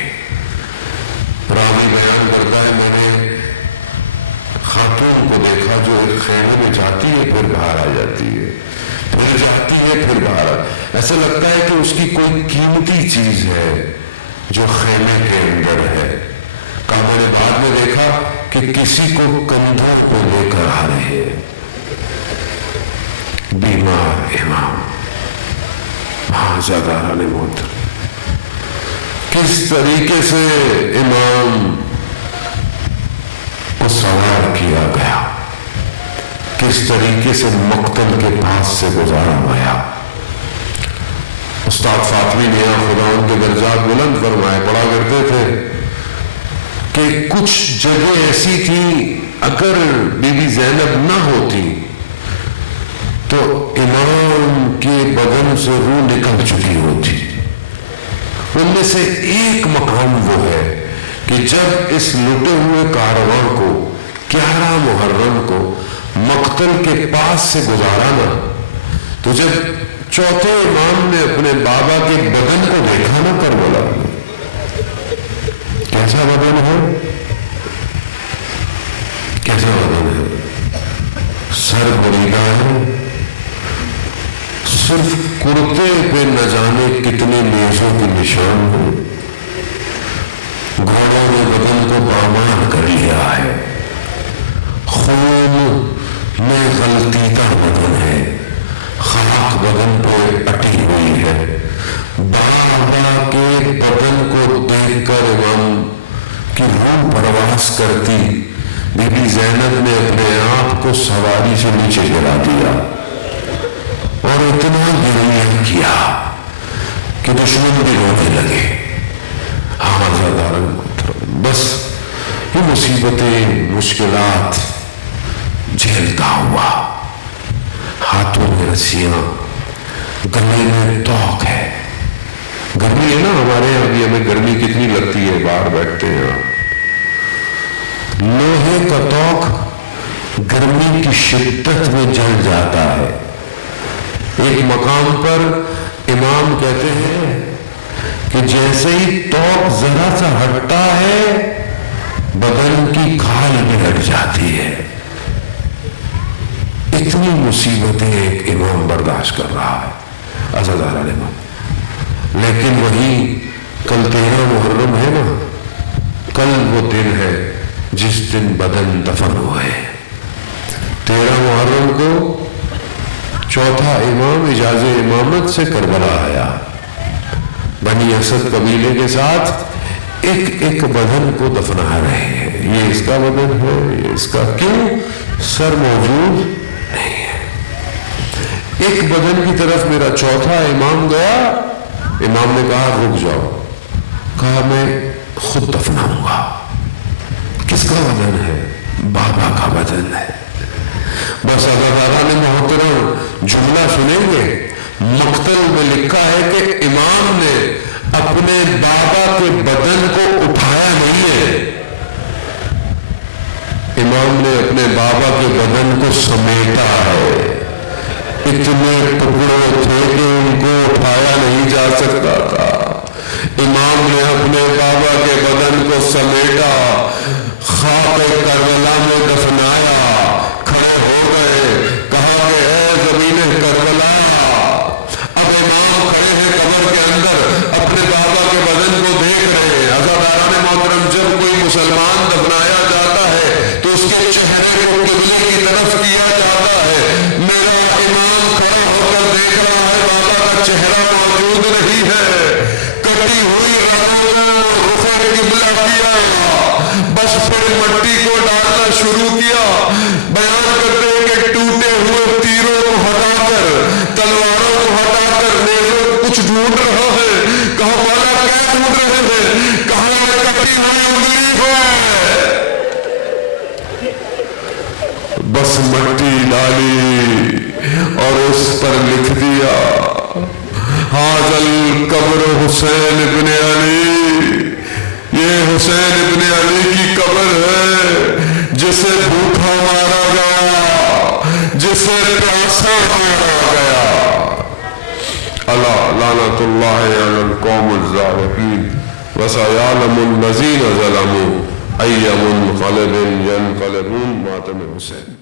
راوی بیان کرتا ہے میں نے خاتون کو دیکھا جو ایک خیمے میں جاتی ہے پھر باہر آ جاتی ہے، پھر جاتی ہے پھر باہر. ایسا لگتا ہے کہ اس کی کوئی قیمتی چیز ہے جو خیمے کے اندر ہے. کہا میں نے بعد میں دیکھا کہ کسی کو کندھوں کو لے کر آ رہے ہیں. بیمار امام، عزاداران محترم، کس طریقے سے امام کو سوار کیا گیا، کس طریقے سے مقتل کے پاس سے گزارا گیا. استاد فاطمی میاں خدا ان کے درجات بلند فرمائے پڑھا کرتے تھے کہ کچھ جگہ ایسی تھی اگر بی بی زینب نہ ہوتی تو امام کے بدن سے روح نکل چکی ہوتی. ان میں سے ایک مقام وہ ہے کہ جب اس لٹے ہوئے کارواں کو 11 محرم کو مقتل کے پاس سے گزارا نا، تو جب چوتھے امام نے اپنے بابا کے بدن کو دیکھا نا کربلا، کیسا بدن ہے، کیسا بدن ہے، سر بریدہ ہے، صرف کرتے پہ نہ جانے کتنے نیزوں کے نشان ہیں، گھوڑوں نے بدن کو پامال کر لیا ہے، خون میں غلطی کا بدن ہے، خاک بدن پہ اٹی ہوئی ہے. بابا کے بدن کو دیکھ کر امام کی روح پرواز کرتی. بی بی زینب نے اپنے آپ کو سواری سے نیچے گرا دیا اور اتنا گریہ کیا کہ دشمن بھی رونے لگے. بس یہ مصیبتیں، مشکلات جھیلتا ہوا، ہاتھوں میں رسیاں، گلے میں توق ہے. گرمی ہے نا ہمارے یہاں بھی، ہمیں گرمی کتنی لگتی ہے، باہر بیٹھتے ہیں. لوہے کا توق گرمی کی شدت میں جل جاتا ہے. ایک مقام پر امام کہتے ہیں کہ جیسے ہی توق ذرا سا ہٹتا ہے بدن کی کھال بھی ہٹ جاتی ہے. اتنی مصیبتیں ایک امام برداشت کر رہا ہے، عزاداران امام. لیکن وہی کل 13 محرم ہے نا، کل وہ دن ہے جس دن بدن دفن ہوئے. 13 محرم کو چوتھا امام اجاز امامت سے کربلا آیا، بنی اسد قبیلے کے ساتھ ایک ایک بدن کو دفنا رہے ہیں. یہ اس کا بدن ہے، یہ اس کا، کیوں؟ سر موجود نہیں ہے. ایک بدن کی طرف میرا چوتھا امام گیا. امام نے کہا رک جاؤ. کہا میں خود دفناؤں گا. کس کا بدن ہے؟ بابا کا بدن ہے. بس عزاداران محترم جملہ سنیں گے، مقتل میں لکھا ہے کہ امام نے اپنے بابا کے بدن کو اٹھایا نہیں ہے، امام نے اپنے بابا کے بدن کو سمیٹا ہے. اتنے ٹکڑے تھے کہ ان کو اٹھایا نہیں جا سکتا تھا. امام نے اپنے بابا کے بدن کو سمیٹا، خاک کربلا میں دفنایا. کھڑے ہو گئے، کہا کہ اے زمین کربلا. اب امام کھڑے ہیں قبر کے اندر، اپنے بابا کے بدن کو دیکھ رہے ہیں. عزاداران محترم، جب کوئی مسلمان دفنایا جاتا ہے تو اس کے چہرے قبلے کی طرف کیا جاتا ہے، میرا امام کھڑا ہو کر دیکھ رہا ہے بابا کا چہرہ موجود نہیں ہے، کٹی ہوئی رگوں کو رخ قبلہ کیا، بس پھر مٹی کو ڈالنا شروع کیا. بیان کرتے ہیں کہ ٹوٹے ہوئے تیروں کو ہٹا کر، تلواروں کو ہٹا کر نیزوں کو کچھ ڈھونڈ رہا ہے. کہا مولا کیا ڈھونڈ رہے ہیں؟ کہا یہ کٹی ہوئی انگلی ہے. بس مٹی ڈالی اور اس پر لکھ دیا ھذا القبر حسین ابن علی، یہ حسین ابن علی کی قبر ہے جسے بھوکا مارا گیا، جسے پیاسا مارا گیا. الا لعنت اللہ علی القوم الظالمین وسیعلم الذین ظلموا ای منقلب ینقلبون. ماتم حسین.